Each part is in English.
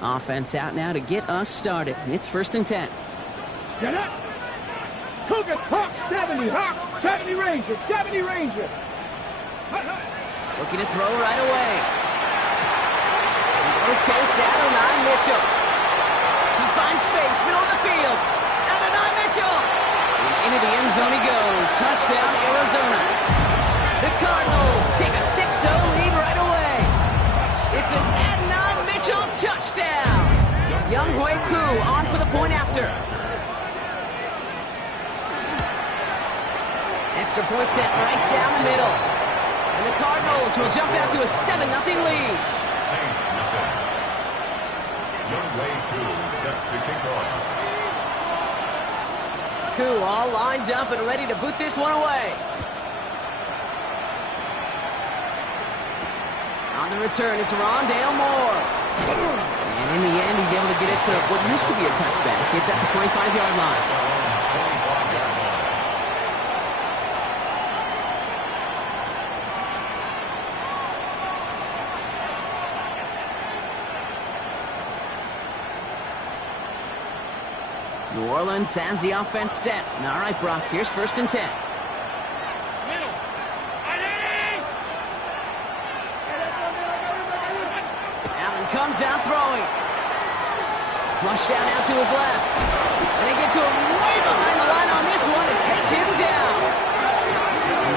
Offense out now to get us started. It's 1st and 10. Get up. Cougar, Hawk 70, Hawk 70 Ranger, 70 Ranger. Looking to throw right away. Rotates Adonai Mitchell. He finds space, middle of the field. Adonai Mitchell. And into the end zone he goes. Touchdown, Arizona. The Cardinals take a 6-0 lead right away. It's an Adonai Mitchell touchdown. Young Hui Koo on for the point after. Extra point set right down the middle. And the Cardinals will jump out to a 7-0 lead. Saints nothing. Young Hui Koo set to kick off. Koo all lined up and ready to boot this one away. On the return, it's Rondale Moore. And in the end, he's able to get it to what used to be a touchback. It's at the 25-yard line. New Orleans has the offense set. All right, Brock, here's 1st and 10. Allen comes out throwing. Flush down out to his left. And they get to him way behind the line on this one and take him down.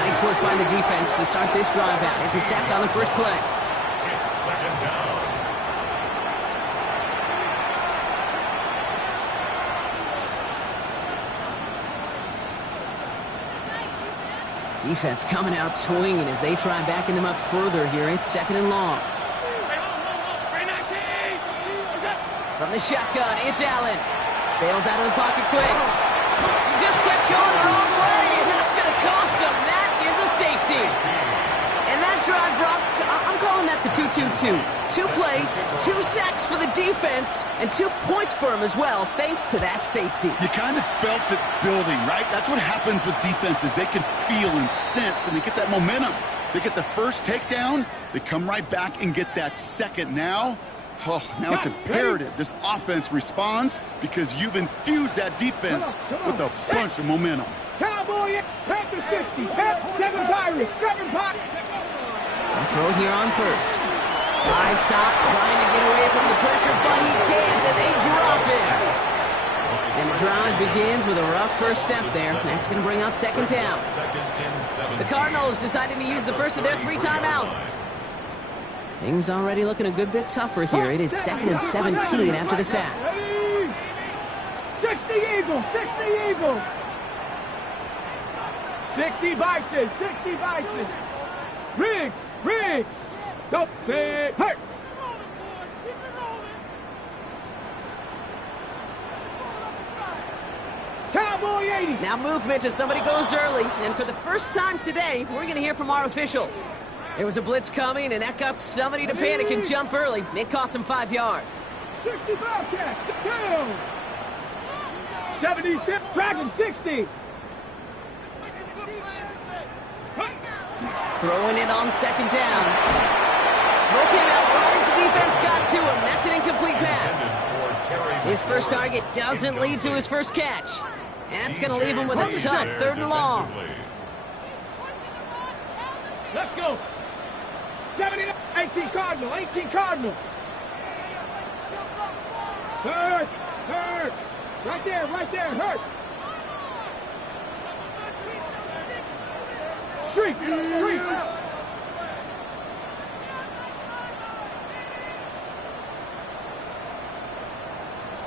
Nice work by the defense to start this drive out. It's a sack on the first play. It's 2nd down. Defense coming out swinging as they try backing them up further here. It's 2nd and long. From the shotgun, it's Allen. Bails out of the pocket quick. Just kept going the wrong way, and that's going to cost him. That is a safety. And that drive, Brock, I'm calling that the 2-2-2. 2 plays, 2 sacks for the defense, and 2 points for him as well, thanks to that safety. You kind of felt it building, right? That's what happens with defenses. They can feel and sense, and they get that momentum. They get the first takedown, they come right back and get that second. Now it's imperative this offense responds because you've infused that defense with a bunch of momentum. Cowboy, Panther 60, 7 Pirates, 7 Pirates. A throw here on 1st. Eyes top, trying to get away from the pressure, but he can't, and they drop it. And the drive begins with a rough first step there. That's going to bring up 2nd down. The Cardinals decided to use the first of their 3 timeouts. Things already looking a good bit tougher here. It is 2nd and 17 after the sack. 60 Eagles, 60 Eagles. 60 Bison, 60 Bison. Riggs. Don't say hurt. Cowboy 80. Now movement as somebody goes early. And for the first time today, we're going to hear from our officials. There was a blitz coming, and that got somebody to panic and jump early. It cost them 5 yards. 60 Bobcats, down. 76, Dragon 60. Throwing it on 2nd down. Throw came out right as the defense got to him. That's an incomplete pass. His first target doesn't lead to his first catch. And that's going to leave him with a tough 3rd and long. Let's go. 79, 18 Cardinal, 18 Cardinal. Hurt. Right there, hurt. Street.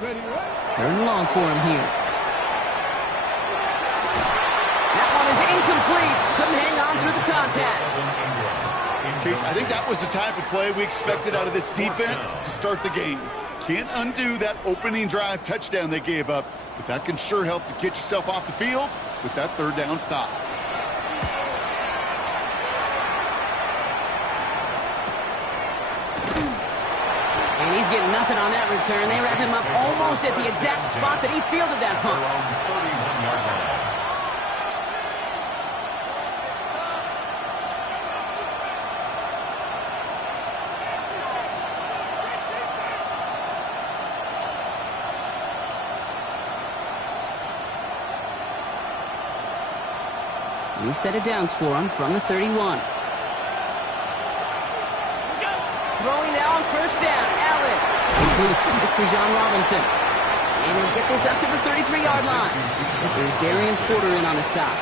Ready, right? 3rd and long for him here. That one is incomplete. Couldn't hang on through the contact. I think that was the type of play we expected out of this defense to start the game. Can't undo that opening drive touchdown they gave up, but that can sure help to get yourself off the field with that 3rd down stop. And he's getting nothing on that return. They wrap him up almost at the exact spot that he fielded that punt. New set of downs for him from the 31. Throwing now on first down. Allen completes. It's Bijan Robinson. And he'll get this up to the 33-yard line. There's Darian Porter in on the stop.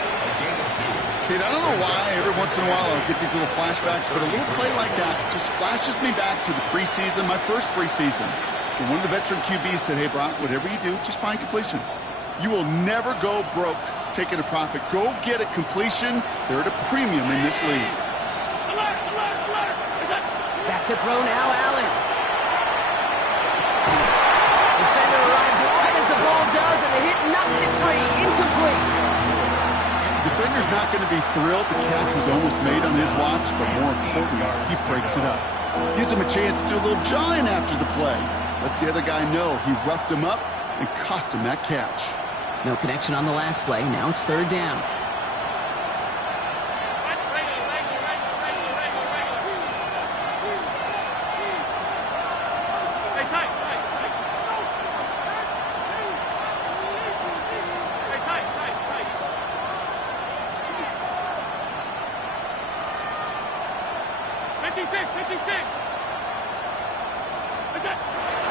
Kate, I don't know why every once in a while I'll get these little flashbacks, but a little play like that just flashes me back to the preseason, my first preseason. And one of the veteran QBs said, hey, Brock, whatever you do, just find completions. You will never go broke taking a profit. Go get a completion. They're at a premium in this league. Back to throw now, Allen. Defender arrives right as the ball does, and the hit knocks it free. Incomplete. Defender's not going to be thrilled the catch was almost made on his watch, but more importantly, he breaks it up. Gives him a chance to do a little jawing after the play. Lets the other guy know he roughed him up and cost him that catch. No connection on the last play. Now it's third down.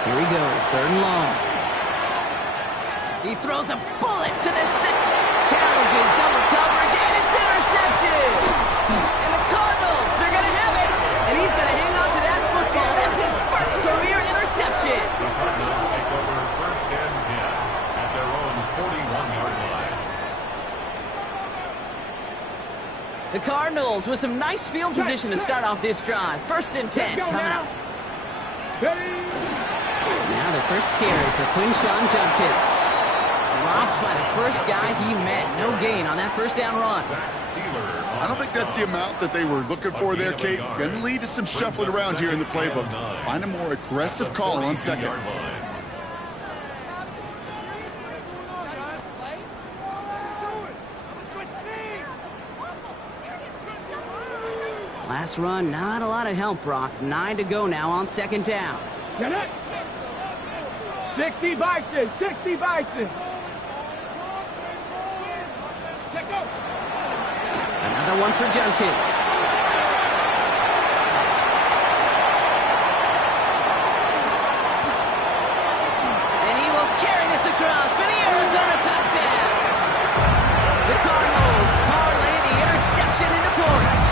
Here he goes, third and long. He throws a bullet to the challenges double coverage, and it's intercepted. And the Cardinals are going to have it, and he's going to hang on to that football. That's his first career interception. The Cardinals take over first and 10 at their own 41-yard line. The Cardinals with some nice field position to start off this drive. First and 10 coming up. Now the first carry for Quinshawn Judkins. Dropped by the first guy he met. No gain on that first down run. I don't think that's the amount that they were looking for there, Kate. Going to lead to some shuffling around here in the playbook. Find a more aggressive call on second. Last run, not a lot of help, Brock. 9 to go now on second down. 60 Bison, 60 Bison. Another one for Judkins. And he will carry this across for the Arizona touchdown. The Cardinals parlay the interception into points.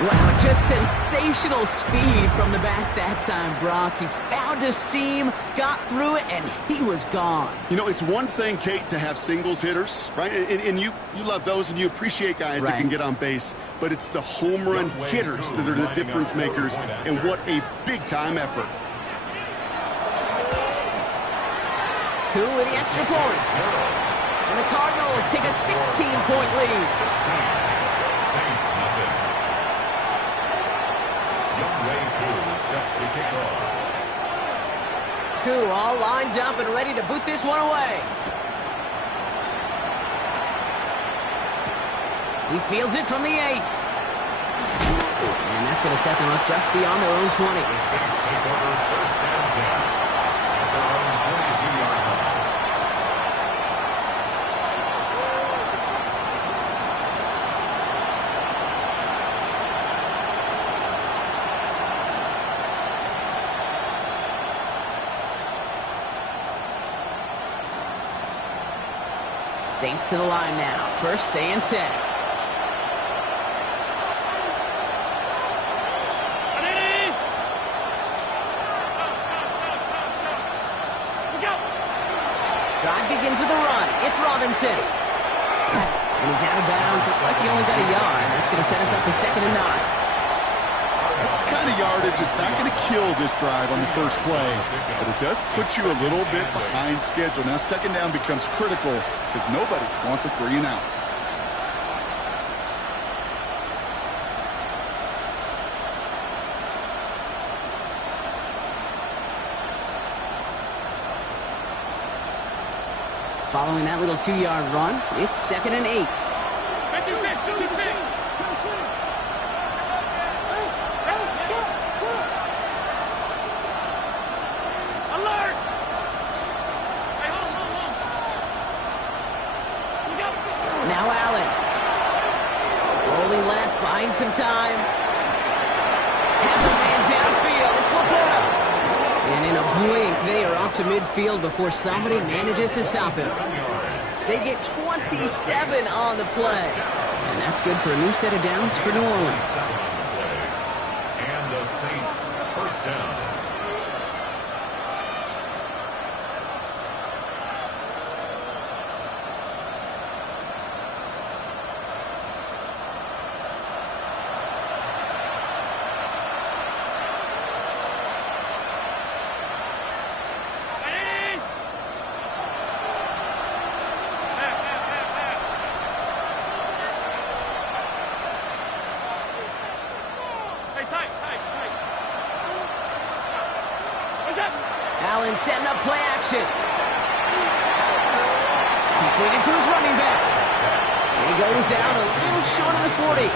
Wow, just sensational speed from the back that time, Brock. He found a seam, got through it, and he was gone. You know, it's one thing, Kate, to have singles hitters, right? And you love those and you appreciate guys that can get on base. But it's the home run hitters that are the difference makers, and what a big-time effort. Cool with the extra point. And the Cardinals take a 16-point lead. Saints nothing. Set to kick off. Koo all lined up and ready to boot this one away. He fields it from the 8. And that's going to set them up just beyond their own 20. The Saints take over first and 10 at their own 22-yard line. Saints to the line now. First and 10. Drive begins with a run. It's Robinson. And he's out of bounds. Looks like he only got a yard. That's going to set us up for second and 9. That's the kind of yardage. It's not going to kill this drive on the first play, but it does put you a little bit behind schedule. Now second down becomes critical because nobody wants a 3-and-out. Following that little 2-yard run, it's second and 8. buying some time. Has a man downfield. It's Laporta. And in a blink, they are off to midfield before somebody manages to stop him. They get 27 on the play. And that's good for a new set of downs for New Orleans. And the Saints, first down. Allen setting up play action. Completed to his running back. And he goes out a little short of the 40.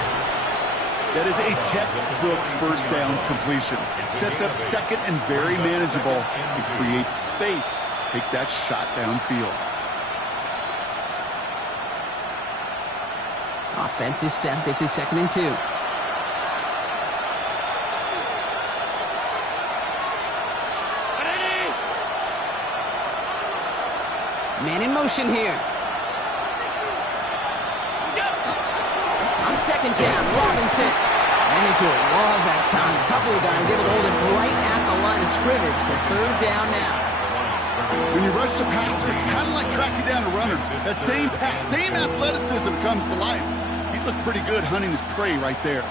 That is a textbook first down completion. Sets up second and very manageable. It creates space to take that shot downfield. Offense is set. This is 2nd and 2. Man in motion here. On 2nd down, Robinson. Ran into a wall that time. A couple of guys able to hold it right at the line of scrimmage. So 3rd down now. When you rush the passer, it's kind of like tracking down a runner. That same pass, same athleticism comes to life. He looked pretty good hunting his prey right there.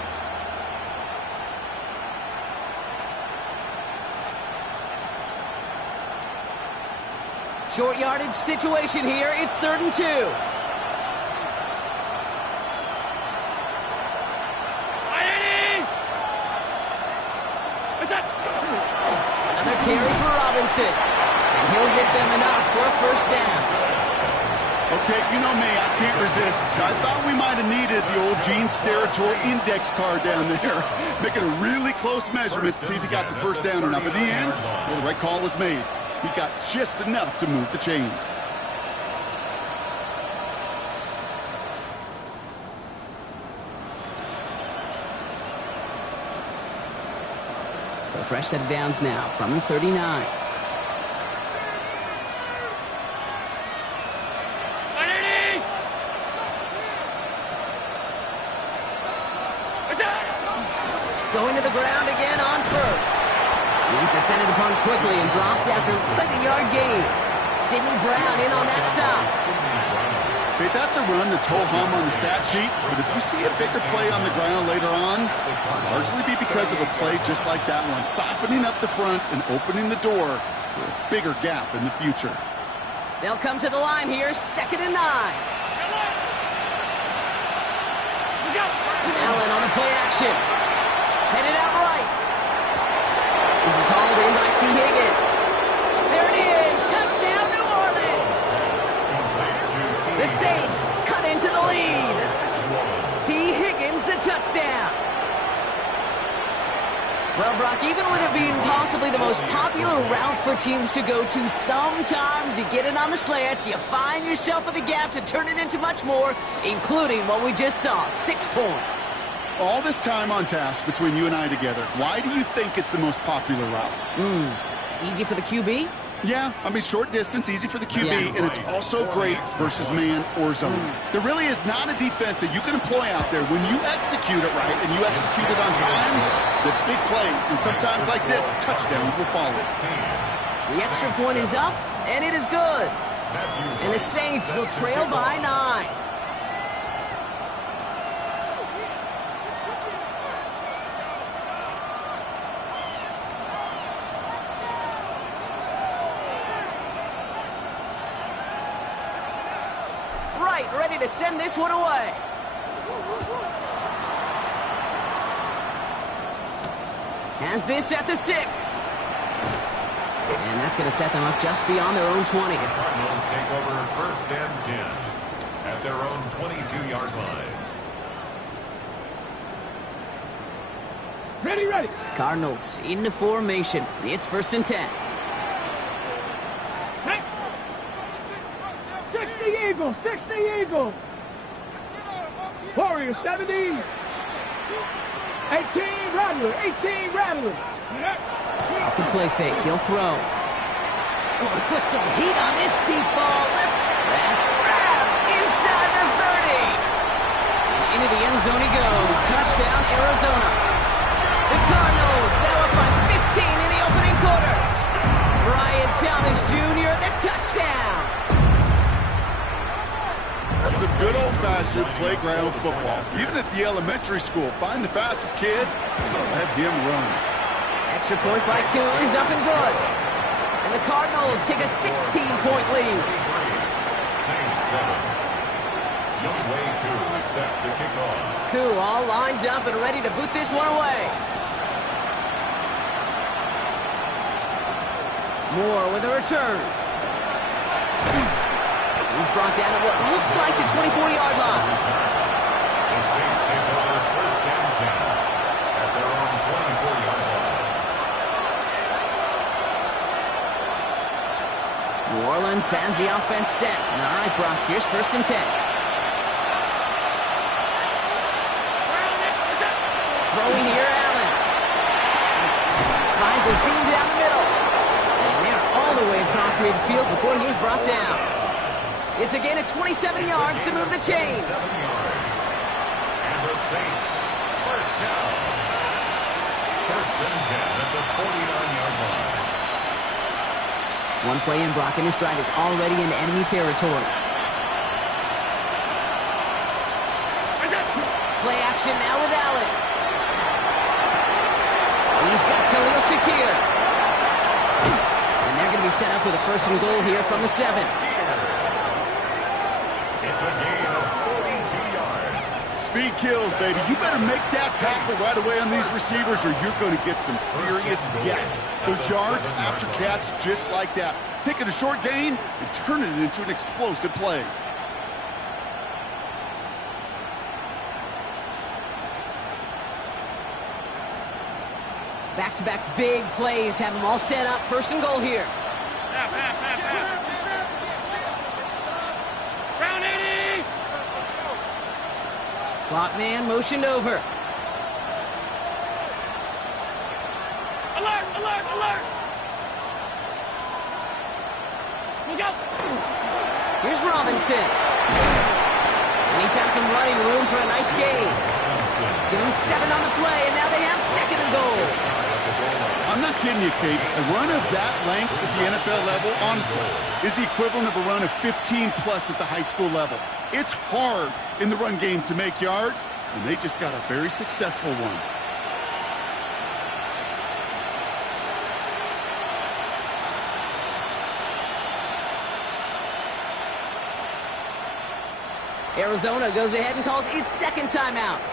Short yardage situation here. It's 3rd and 2. Another carry for Robinson. And he'll get them enough for a first down. Okay, you know me, I can't resist. I thought we might have needed the old Gene Steratore index card down there. Making a really close measurement to see if he got the first down or not. But in the end, well, the right call was made. He got just enough to move the chains. So a fresh set of downs now from 39. Going to the ground again on 1st. He's descended upon quickly and dropped after looks like a yard gain. Sidney Brown in on that stop. Okay, that's a run that's ho-hum on the stat sheet, but if you see a bigger play on the ground later on, it'll largely be because of a play just like that one, softening up the front and opening the door for a bigger gap in the future. They'll come to the line here, 2nd and 9. Allen on the play action. Headed out right. This is hauled in by T. Higgins. There it is. Touchdown, New Orleans. The Saints cut into the lead. T. Higgins, the touchdown. Well, Brock, even with it being possibly the most popular route for teams to go to, sometimes you get it on the slants, you find yourself in the gap to turn it into much more, including what we just saw, 6 points. All this time on task between you and I together, why do you think it's the most popular route? Easy for the QB? Yeah, I mean, short distance, easy for the QB, Yeah. and it's also great versus man or zone. There really is not a defense that you can employ out there. When you execute it right and you execute it on time, the big plays, and sometimes like this, touchdowns will follow. The extra point is up, and it is good. And the Saints will trail by 9. Right, ready to send this one away. Has this at the 6. And that's going to set them up just beyond their own 20. The Cardinals take over 1st and 10 at their own 22-yard line. Ready, ready. Cardinals into formation. It's 1st and 10. Six the Eagles. Warriors 70. Rattler, 18 Rattler. Off the play fake, he'll throw. Oh, he put some heat on this deep ball. That's grabbed inside the 30. And into the end zone he goes. Touchdown, Arizona. The Cardinals now up by 15 in the opening quarter. Brian Thomas Jr., the touchdown. That's some good old-fashioned playground football. Even at the elementary school, find the fastest kid, let him run. Extra point by Kuhn is up and good. And the Cardinals take a 16-point lead. Saints 7. Young Wei Koo is set to kick off. Koo all lined up and ready to boot this one away. Moore with a return. He's brought down at what looks like the 24-yard line. The Saints take over first and 10 at their own 24-yard line. New Orleans has the offense set. All right, Brock, here's first and 10. Throwing here, Allen. Finds a seam down the middle. And they're all the way across midfield before he's brought down. It's a gain of 27 yards to move the chains. 7 yards. And the Saints first down. First and 10 at the 49-yard line. One play in, Brock, and his drive is already in enemy territory. Play action now with Allen. He's got Khalil Shakir. And they're going to be set up with a first and goal here from the 7. It's a gain of 42 yards. Speed kills, baby. You better make that tackle right away on these receivers or you're going to get some serious yak. Those yards after catch just like that. Taking a short gain and turning it into an explosive play. Back-to-back big plays have them all set up. First and goal here. Round 80. Slot man motioned over. Alert, alert, alert. Look out. Here's Robinson. And he found some running room for a nice gain. Give him 7 on the play, and now they have second and goal. I'm not kidding you, Kate. A run of that length at the NFL level, honestly, is the equivalent of a run of 15-plus at the high school level. It's hard in the run game to make yards, and they just got a very successful one. Arizona goes ahead and calls its second timeout.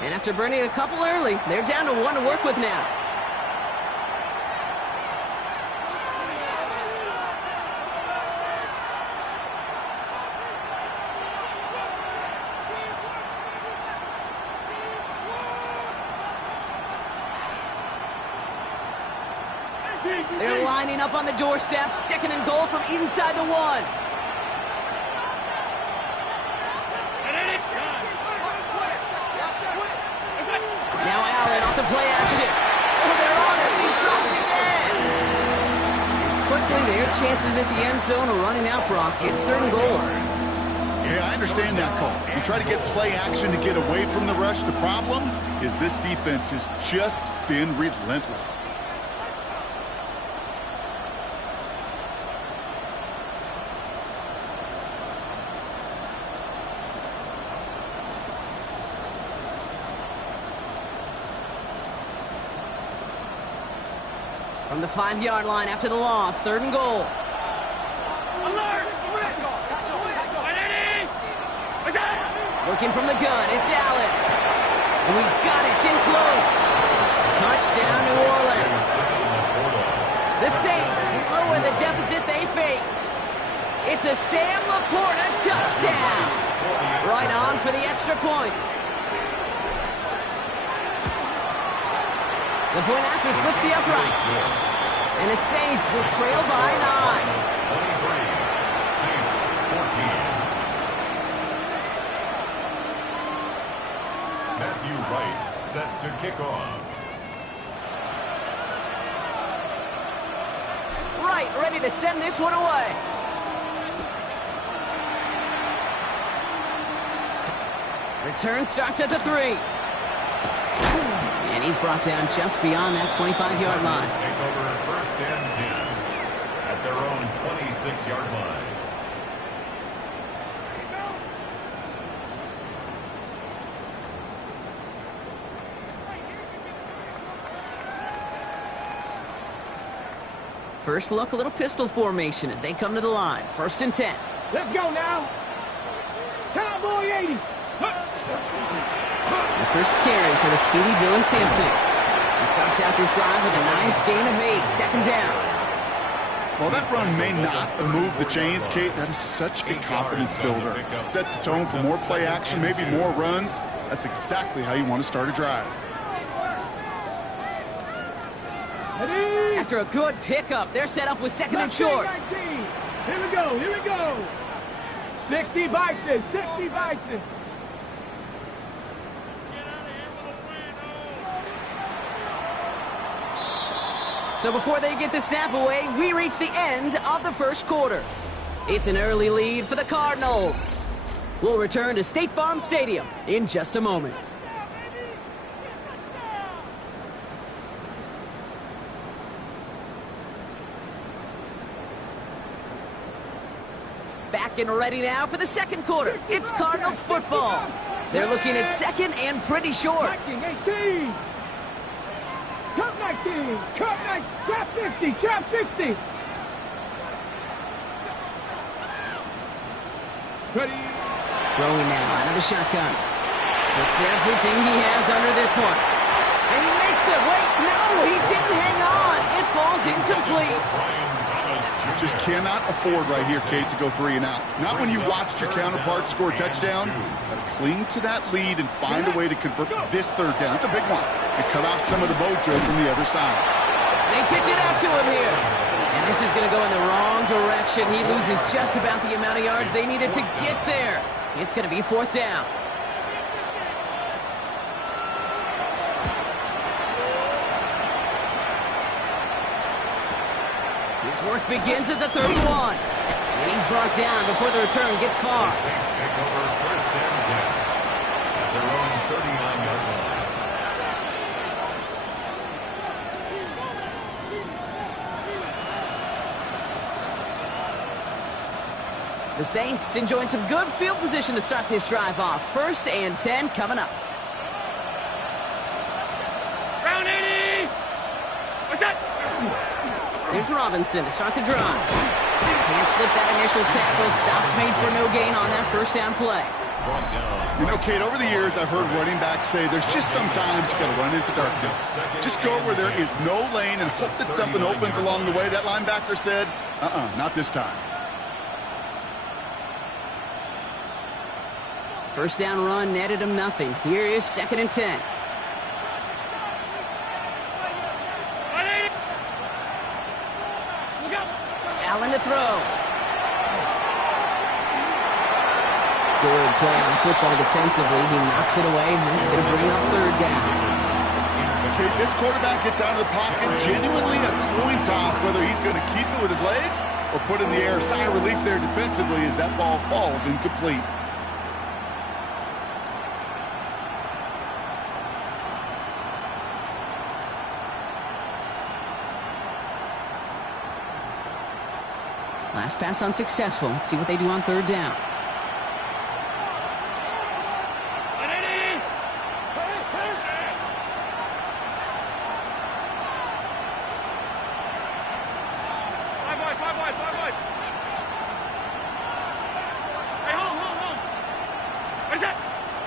And after burning a couple early, they're down to 1 to work with now. They're lining up on the doorstep. Second and goal from inside the 1. Now Allen off the play action. Oh, they're on him, and he's dropped again. And quickly, their chances at the end zone are running out, Brock. It's third and goal. Yeah, I understand that call. You try to get play action to get away from the rush. The problem is this defense has just been relentless. From the 5-yard line after the loss, third and goal. Alert. Looking from the gun, it's Allen. Oh, he's got it, it's in close. Touchdown, New Orleans. The Saints lower the deficit they face. It's a Sam Laporta touchdown. Right on for the extra point. The point after splits the uprights. And the Saints will trail by 9. 23. Saints 14. Matthew Wright Set to kick off. Right, ready to send this one away. Return starts at the 3. And he's brought down just beyond that 25-yard line. Take over first and 10 at their own 26-yard line. First look, a little pistol formation as they come to the line. First and 10. Let's go now. Cowboy 80. The first carry for the speedy Dylan Sampson. He starts out this drive with a nice gain of 8. Second down. Well, that run may not move the chains, Kate. That is such a confidence builder. Sets the tone for more play action, maybe more runs. That's exactly how you want to start a drive. Ready? After a good pickup, they're set up with second and short. 19. Here we go, here we go. 60 Bison, 60 Bison. So before they get the snap away, we reach the end of the first quarter. It's an early lead for the Cardinals. We'll return to State Farm Stadium in just a moment. Back and ready now for the second quarter. It's Cardinals football. They're looking at second and pretty short. 19, 18. Cut 19, cut 19, trap 50, trap 60. Ready? Throwing now out of the shotgun. Puts everything he has under this one. And he makes the wait. No, he didn't hang on. It falls incomplete. Just cannot afford right here, Kate, to go 3 and out. Not when you watched your counterpart score a touchdown. Gotta cling to that lead and find a way to convert this third down. It's a big one. And cut off some of the mojo from the other side. They pitch it out to him here. And this is going to go in the wrong direction. He loses just about the amount of yards they needed to get there. It's going to be fourth down. His work begins at the 31. And he's brought down before the return gets far. The Saints take over first and 10 at their own 39-yard line. The Saints enjoying some good field position to start this drive off. First and 10 coming up. Round 80. What's that? Here's Robinson to start the drive. Can't slip that initial tackle. Stops made for no gain on that first down play. You know, Kate, over the years, I've heard running backs say there's just sometimes you got to run into darkness. Just go where there is no lane and hope that something opens along the way. That linebacker said, not this time. First down run netted him nothing. Here is second and 10. Allen to throw. Good play on the football defensively. He knocks it away, and that's going to bring up third down. Okay, this quarterback gets out of the pocket, genuinely a coin toss, whether he's going to keep it with his legs or put it in the air. Sigh of relief there defensively as that ball falls incomplete. Last pass unsuccessful. Let's see what they do on third down.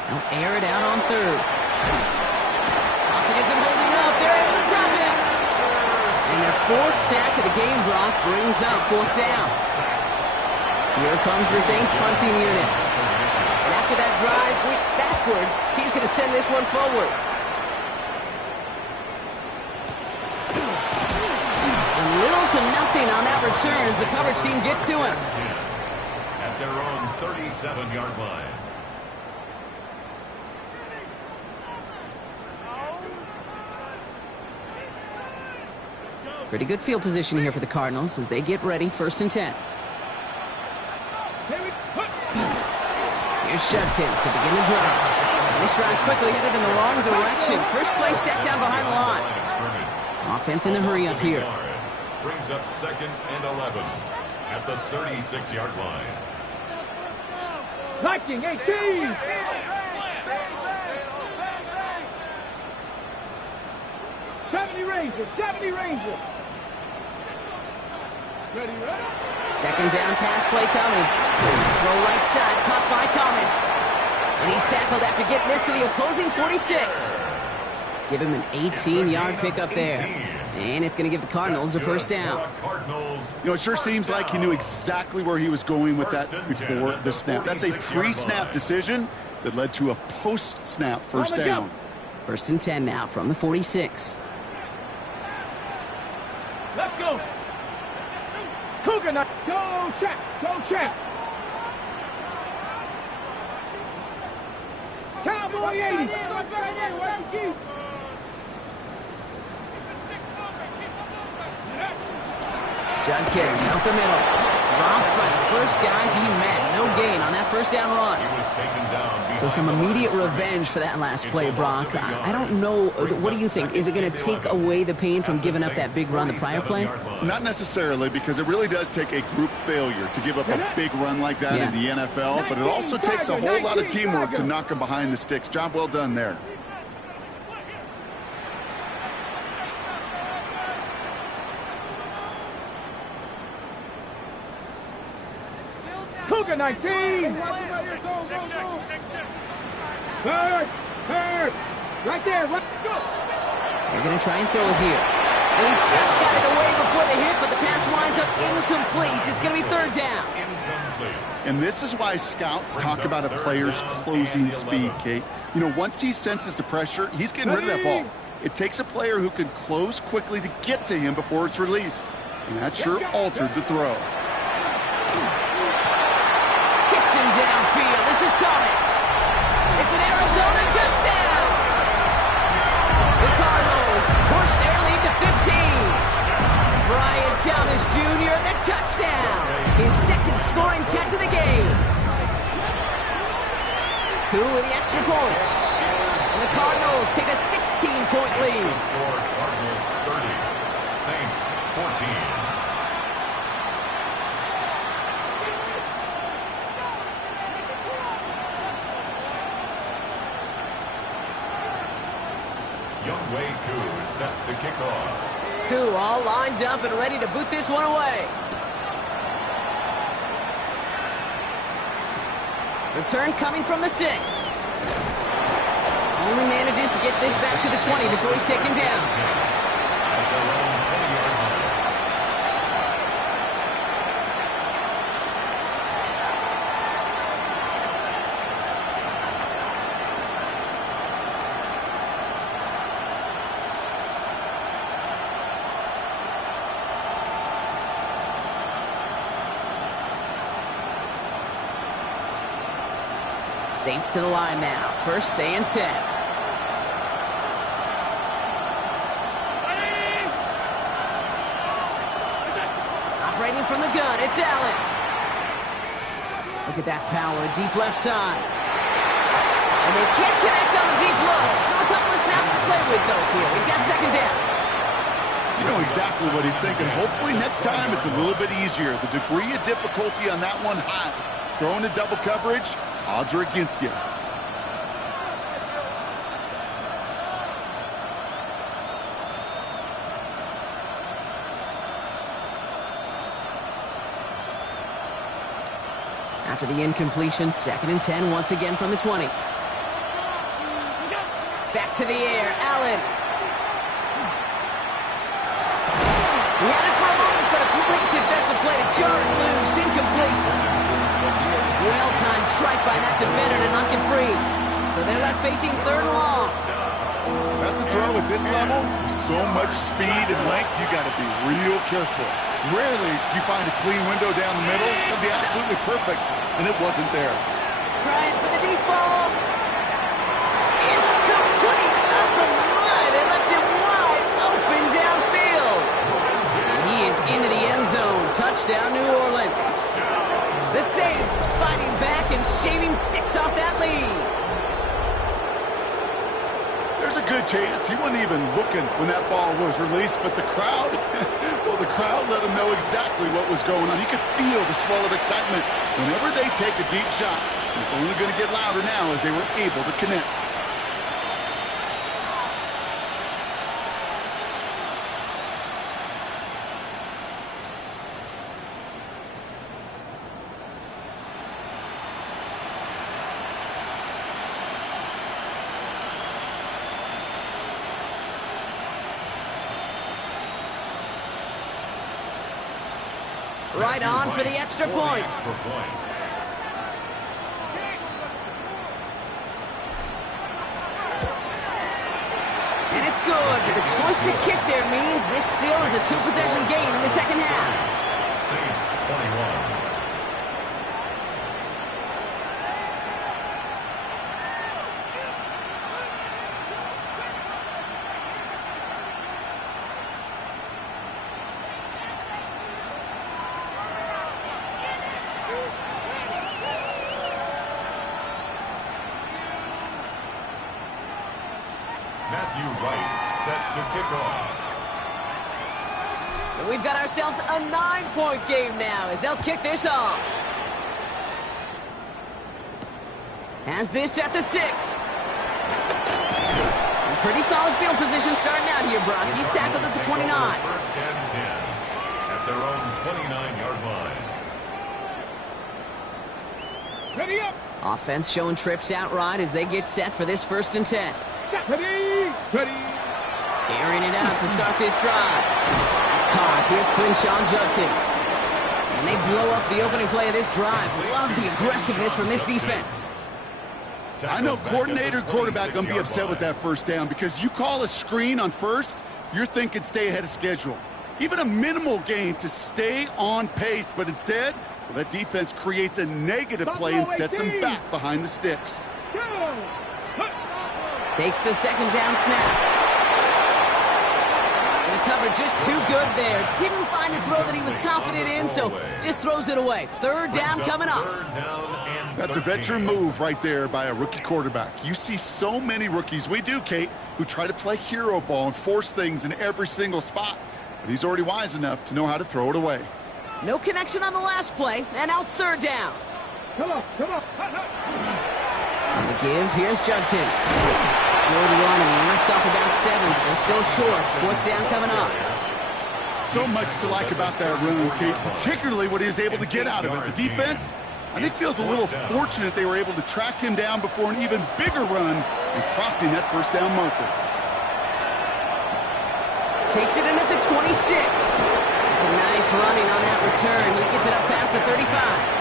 They'll air it out on third. Pocket isn't holding up. They're able to drop it. And their fourth sack of the game, Brock, brings up fourth down. Here comes the Saints punting unit. And after that drive went backwards, he's going to send this one forward. A little to nothing on that return as the coverage team gets to him. At their own 37-yard line. Pretty good field position here for the Cardinals as they get ready, 1st and 10. Here's Judkins to begin the drive. This drive's quickly headed in the wrong direction. First play set down behind the line. Offense in the hurry up here. Brings up 2nd and 11 at the 36-yard line. Viking 18. 70 Rangers, 70 Rangers. Ready, ready. 2nd down pass play coming. Throw right side, caught by Thomas. And he's tackled after getting this to the opposing 46. Give him an 18-yard pickup there. And it's going to give the Cardinals a 1st down. You know, it sure seems like he knew exactly where he was going with that before the snap. That's a pre-snap decision that led to a post-snap 1st down. 1st and 10 now from the 46. Let's go. Cougar, go check, go check. Cowboy 80. Judkins out the middle. Dropped by the first guy he met. No gain on that 1st down run. So some immediate revenge for that last play, Brock. I don't know. What do you think? Is it going to take away the pain from giving up that big run the prior play? Not necessarily, because it really does take a group failure to give up a big run like that in the NFL. But it also takes a whole lot of teamwork to knock him behind the sticks. Job well done there. Cougar 19. Third. Right there. Let's go. They're going to try and throw it here. And he just got it away before the hit, but the pass winds up incomplete. It's going to be 3rd down. And this is why scouts talk about a player's closing speed, Kate. You know, once he senses the pressure, he's getting rid of that ball. It takes a player who can close quickly to get to him before it's released. And that sure altered the throw. Hits him downfield. This is Thomas. It's an Arizona touchdown. The Cardinals push their lead to 15. Brian Thomas Jr. the touchdown. His 2nd scoring catch of the game. Koo with the extra point. And the Cardinals take a 16-point lead. Cardinals 30, Saints 14. Younghoe Koo set to kick off. Koo all lined up and ready to boot this one away. Return coming from the 6. Only manages to get this back to the 20 before he's taken down. Saints to the line now. 1st and 10. Operating from the gun, it's Allen. Look at that power, deep left side. And they can't connect on the deep look. Still a couple of snaps to play with, though, here. We've got 2nd down. You know exactly what he's thinking. Hopefully next time it's a little bit easier. The degree of difficulty on that one high. Throwing a double coverage, odds are against you. After the incompletion, 2nd and 10 once again from the 20. Back to the air, Allen. He had it for a moment, but a complete defensive play to jar it loose, incomplete. Well-timed strike by that defender to knock it free. So they're left facing 3rd and long. That's a throw at this level. With so much speed and length, you got to be real careful. Rarely do you find a clean window down the middle. That'd be absolutely perfect, and it wasn't there. Trying for the deep ball. It's complete. Oh, my. They left it wide open downfield. good chance. He wasn't even looking when that ball was released, but the crowd, well, the crowd let him know exactly what was going on. He could feel the swell of excitement whenever they take a deep shot. And it's only going to get louder now as they were able to connect. Right on for the extra point. And it's good, but the choice to kick there means this still is a two-possession game in the second half. Saints 21. Matthew Wright set to kick off. So we've got ourselves a 9-point game now as they'll kick this off. Has this at the 6. And pretty solid field position starting out here, Brock. He's tackled at the 29. First and 10 at their own 29-yard line. Ready up. Offense showing trips out right as they get set for this 1st and 10. Ready. Ready. Airing it out to start this drive. That's caught. Here's Quinshawn Judkins. And they blow up the opening play of this drive. Love the aggressiveness from this defense. I know coordinator, quarterback going to be upset with that first down because you call a screen on first, you're thinking stay ahead of schedule. Even a minimal gain to stay on pace, but instead, well, that defense creates a negative play and sets them back behind the sticks. Go. Takes the second down snap. And the cover just too good there. Didn't find a throw that he was confident in, so just throws it away. 3rd down coming up. That's a veteran move right there by a rookie quarterback. You see so many rookies, we do, Kate, who try to play hero ball and force things in every single spot. But he's already wise enough to know how to throw it away. No connection on the last play, and now it's 3rd down. Come on. Come on. On the give, here's Judkins. Good running, rips off about 7. They're still short. 4th down coming up. So much to like about that run, Kate, particularly what he was able to get out of it. The defense, I think, feels a little fortunate they were able to track him down before an even bigger run and crossing that 1st down marker. Takes it in at the 26. It's a nice running on that return. He gets it up past the 35.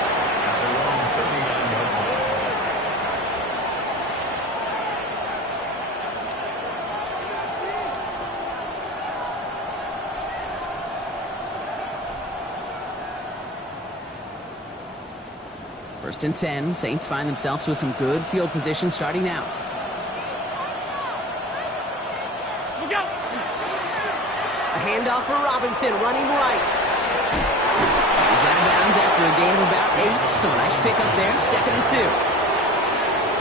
First and 10, Saints find themselves with some good field position starting out. Look out. A handoff for Robinson, running right. He's out of bounds after a gain of about 8, so a nice pickup there, 2nd and 2.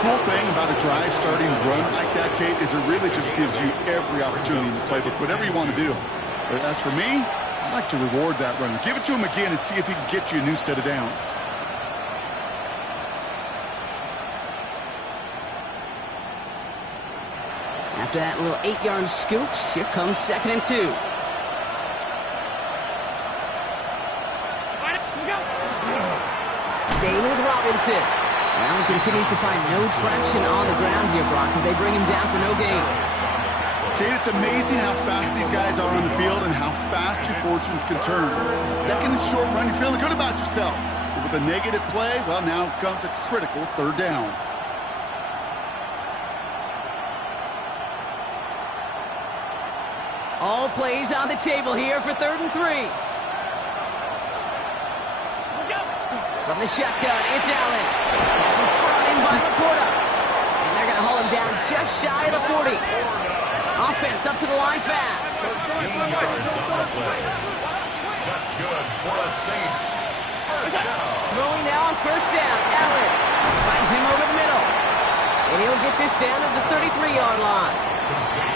Cool thing about a drive starting run like that, Kate, is it really just gives you every opportunity to play whatever you want to do. But as for me, I like to reward that run. Give it to him again and see if he can get you a new set of downs. After that little 8-yard scoot, here comes 2nd and 2. Staying with Robinson. Well, he continues to find no traction on the ground here, Brock, as they bring him down for no gain. Kate, it's amazing how fast these guys are on the field and how fast your fortunes can turn. 2nd and short run, you're feeling good about yourself. But with a negative play, well, now comes a critical 3rd down. All plays on the table here for 3rd and 3. From the shotgun, it's Allen. This is brought in by Laporta. And they're going to haul him down just shy of the 40. Offense up to the line fast. 13 yards on the play. That's good for a Saints. First down. Throwing now on 1st down. Allen finds him over the middle. And he'll get this down at the 33-yard line.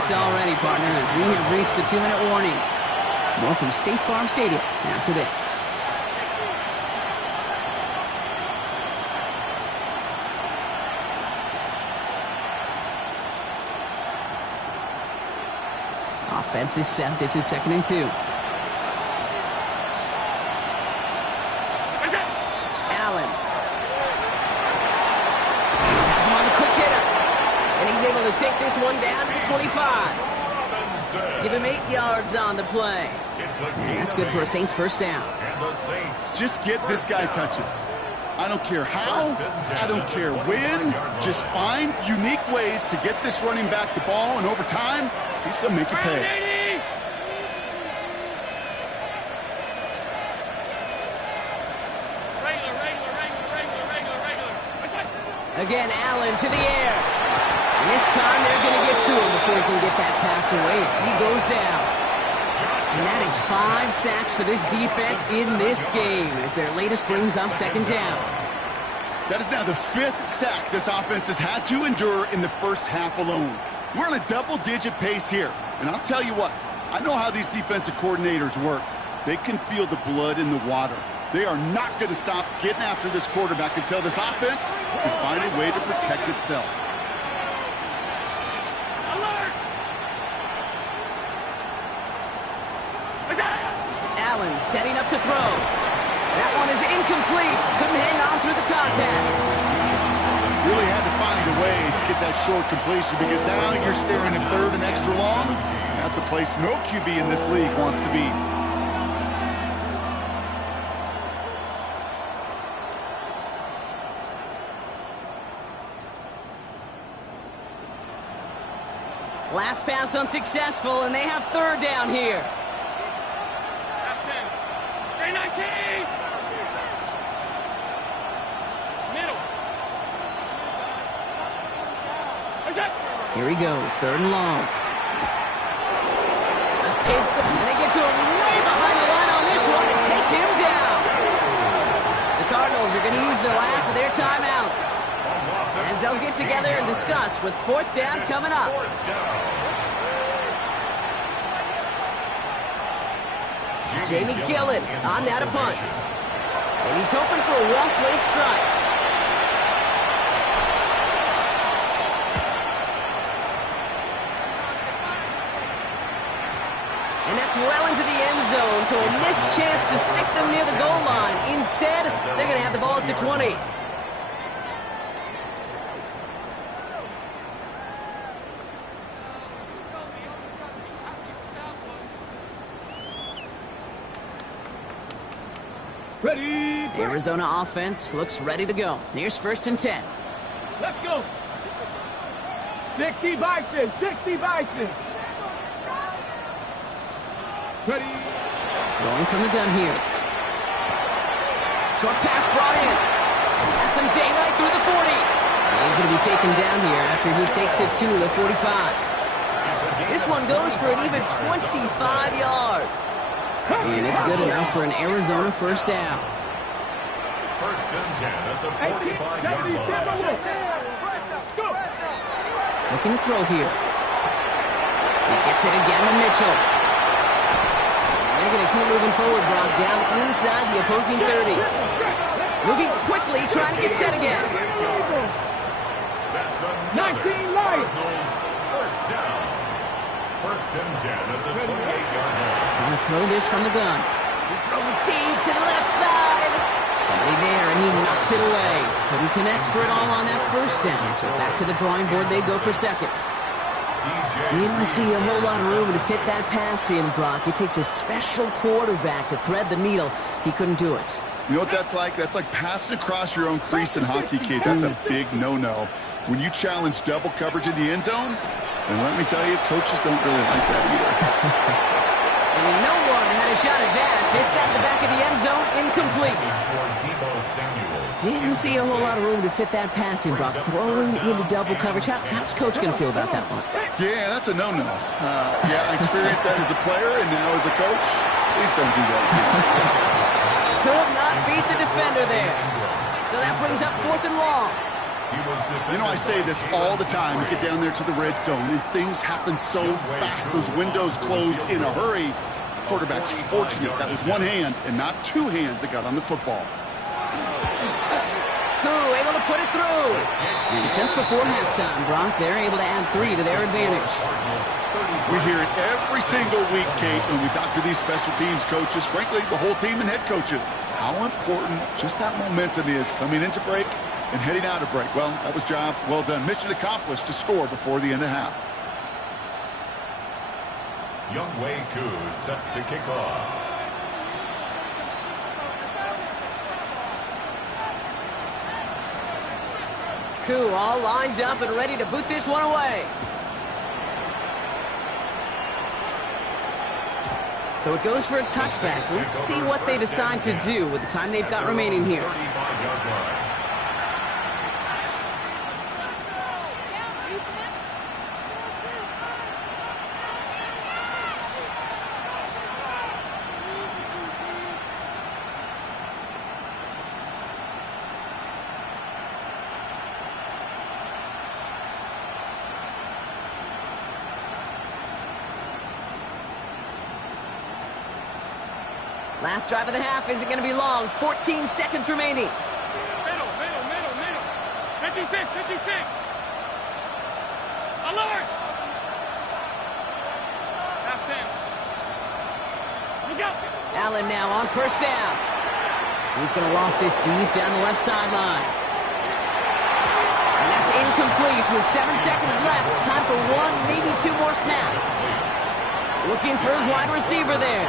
points already, partner, as we have reached the 2-minute warning. More from State Farm Stadium after this. Offense is set. This is 2nd and 2. Allen. Has him on the quick hitter. And he's able to take this one down to the 25. Give him 8 yards on the play. And that's good for a Saints first down. Just get this guy touches. I don't care how, I don't care when, just find unique ways to get this running back the ball, and over time, he's going to make you pay. Again, Allen to the air. And this time they're going to get to him before he can get that pass away. So he goes down. And that is 5 sacks for this defense in this game as their latest brings up 2nd down. That is now the 5th sack this offense has had to endure in the first half alone. We're on a double-digit pace here. And I'll tell you what, I know how these defensive coordinators work. They can feel the blood in the water. They are not going to stop getting after this quarterback until this offense can find a way to protect itself. Allen setting up to throw. That one is incomplete. Couldn't hang on through the contact. Really had to find a way to get that short completion because now you're staring at 3rd and extra long. That's a place no QB in this league wants to be. Last pass unsuccessful, and they have 3rd down here. 19. Middle. Here he goes, 3rd and long. Escapes the, and they get to him way behind the line on this one and take him down. The Cardinals are going to use the last of their timeouts as they'll get together and discuss with 4th down coming up. Jamie Gillett on now to punt. And he's hoping for a one-play strike. And that's well into the end zone, so a missed chance to stick them near the goal line. Instead, they're going to have the ball at the 20. Ready. Arizona offense looks ready to go. Here's 1st and 10. Let's go. 60 Bison. 60 Bison. Ready. Rolling from the gun here. Short pass brought in. Has some daylight through the 40. And he's going to be taken down here after he takes it to the 45. This one goes for an even 25 yards. And it's good enough for an Arizona first down. 1st and 10 at the 45-yard line. Looking to throw here. He gets it again to Mitchell. And they're going to keep moving forward, Brock, down inside the opposing 30. Moving quickly, trying to get set again. That's 19 light. First down. 1st and 10 at the 28-yard line. Trying to throw this from the gun. He's throwing deep to the left side. Somebody there, and he knocks it away. Couldn't connect for it all on that first down. So back to the drawing board they go for 2nd. Didn't see a whole lot of room to fit that pass in, Brock. It takes a special quarterback to thread the needle. He couldn't do it. You know what that's like? That's like passing across your own crease in hockey, kid. That's a big no-no. When you challenge double coverage in the end zone, and let me tell you, coaches don't really like that either. And no one had a shot at that. It's at the back of the end zone, incomplete. Didn't see a whole lot of room to fit that pass in, Brock. Throwing into double coverage. How's Coach going to feel about that one? Yeah, that's a no-no. Yeah, I experienced that as a player and now as a coach. Please don't do that. Could not beat the defender there. So that brings up 4th and long. You know, I say this all the time. You get down there to the red zone, and things happen so fast. Those windows close in a hurry. Quarterback's fortunate that was one hand and not two hands that got on the football. Koo able to put it through. And just before halftime, Brock, they're able to add 3 to their advantage. We hear it every single week, Kate, when we talk to these special teams coaches, frankly, the whole team and head coaches, how important just that momentum is coming into break and heading out of break. Well, that was job well done. Mission accomplished to score before the end of half. Younghoe Koo set to kick off. Koo all lined up and ready to boot this one away. So it goes for a touchback. Let's see what they decide to do with the time they've got remaining here. 35-yard line. Last drive of the half isn't going to be long. 14 seconds remaining. Middle. 56. Alert! Half 10. Look out! Allen now on first down. He's going to loft this deep down the left sideline. And that's incomplete with 7 seconds left. Time for 1, maybe 2 more snaps. Looking for his wide receiver there.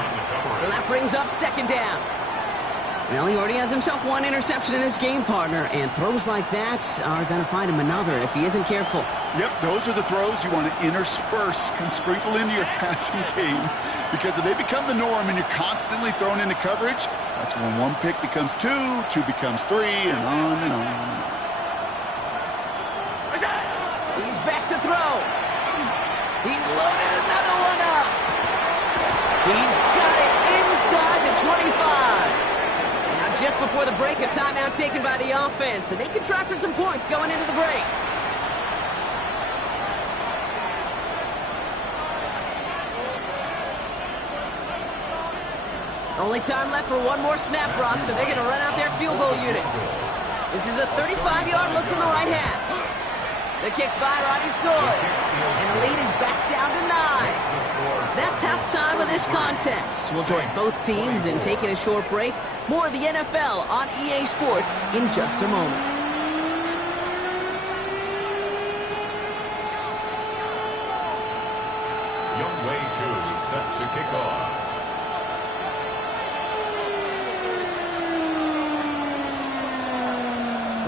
So that brings up second down. Well, he already has himself 1 interception in this game, partner, and throws like that are going to find him another if he isn't careful. Yep, those are the throws you want to intersperse and sprinkle into your passing game, because if they become the norm and you're constantly thrown into coverage, that's when 1 pick becomes 2, 2 becomes 3, and on and on and on. He's back to throw. He's loaded another one up. He's got it inside the 25. Now, just before the break, a timeout taken by the offense, and they can try for some points going into the break. Only time left for 1 more snap, Brock, so they're going to run out their field goal units. This is a 35-yard look from the right half. The kick by Roddy's good. And the lead is back down to 9. That's halftime of this contest. We'll join both teams in taking a short break. More of the NFL on EA Sports in just a moment. Younghoe Koo set to kick off.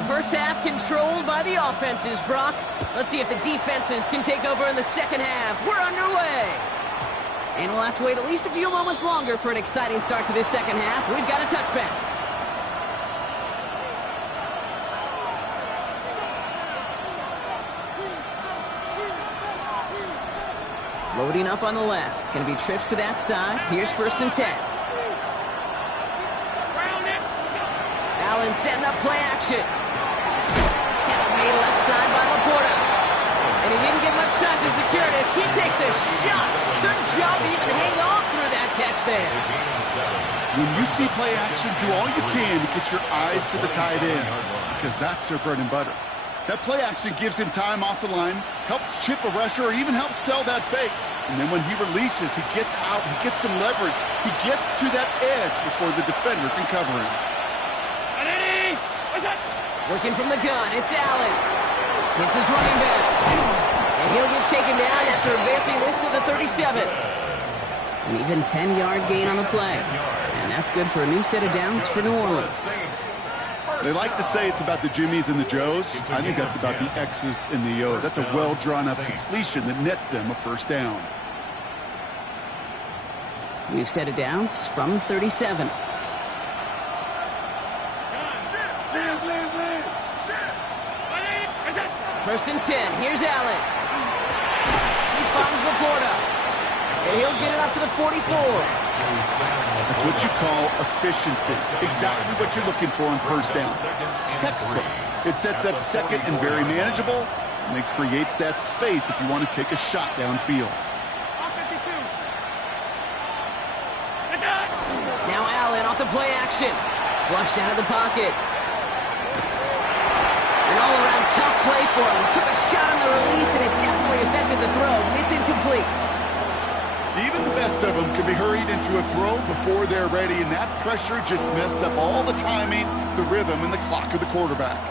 First half controlled by the offenses, Brock. Let's see if the defenses can take over in the second half. We're underway. And we'll have to wait at least a few moments longer for an exciting start to this second half. We've got a touchback. Loading up on the left. It's going to be trips to that side. Here's 1st and 10. Allen setting up play action. Made left side by Laporta. And he didn't get much time to secure this. He takes a shot. Good job to even hang on through that catch there. When you see play action, do all you can to get your eyes to the tight end, because that's their bread and butter. That play action gives him time off the line, helps chip a rusher, or even helps sell that fake. And then when he releases, he gets out, he gets some leverage. He gets to that edge before the defender can cover him. Working from the gun, it's Allen. Hits his running back. And he'll get taken down after advancing this to the 37. An even 10-yard gain on the play. And that's good for a new set of downs for New Orleans. They like to say it's about the Jimmies and the Joes. I think that's about the X's and the O's. That's a well-drawn-up completion that nets them a first down. New set of downs from 37. First and 10. Here's Allen. He finds Laporta. And he'll get it up to the 44. That's what you call efficiency. Exactly what you're looking for on first down. Textbook. It sets up second and very manageable, and it creates that space if you want to take a shot downfield. Now Allen off the play action. Flushed out of the pocket. An all-around tough play for him. He took a shot on the release, and it definitely affected the throw. It's incomplete. Even the best of them can be hurried into a throw before they're ready, and that pressure just messed up all the timing, the rhythm, and the clock of the quarterback.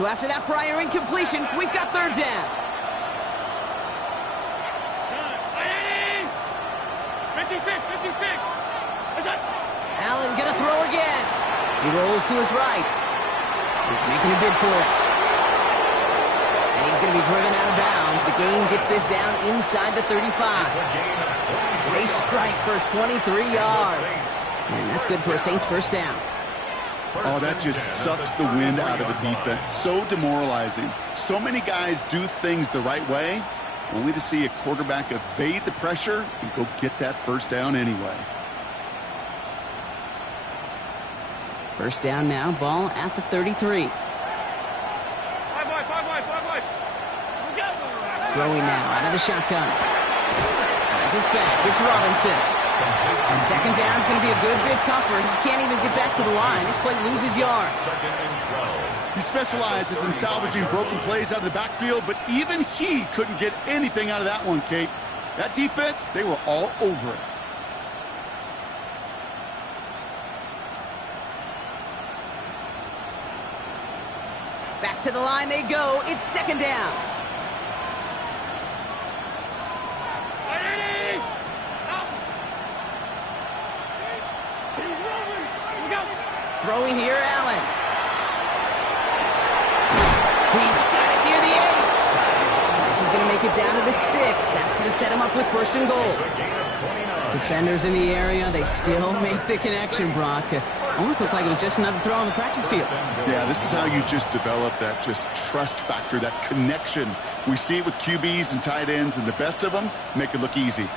So after that prior incompletion, we've got third down. 56. Allen gonna throw again. He rolls to his right. He's making a bid for it. And he's gonna be driven out of bounds. The gain gets this down inside the 35. They strike for 23 yards. And that's good for a Saints first down. Oh, that just sucks the wind out of a defense. So demoralizing. So many guys do things the right way, only to see a quarterback evade the pressure and go get that first down anyway. First down now, ball at the 33. Five wide. Throwing now out of the shotgun. Finds his back. It's Robinson. And second down is going to be a good bit tougher. He can't even get back to the line. This play loses yards. He specializes in salvaging broken plays out of the backfield, but even he couldn't get anything out of that one, Kate. That defense, they were all over it. Back to the line they go. It's second down. Throwing here, Allen. He's got it near the 8. This is going to make it down to the 6. That's going to set him up with first and goal. Defenders in the area, they still make the connection, Brock. Almost looked like it was just another throw on the practice field. Yeah, this is how you just develop that just trust factor, that connection. We see it with QBs and tight ends, and the best of them make it look easy.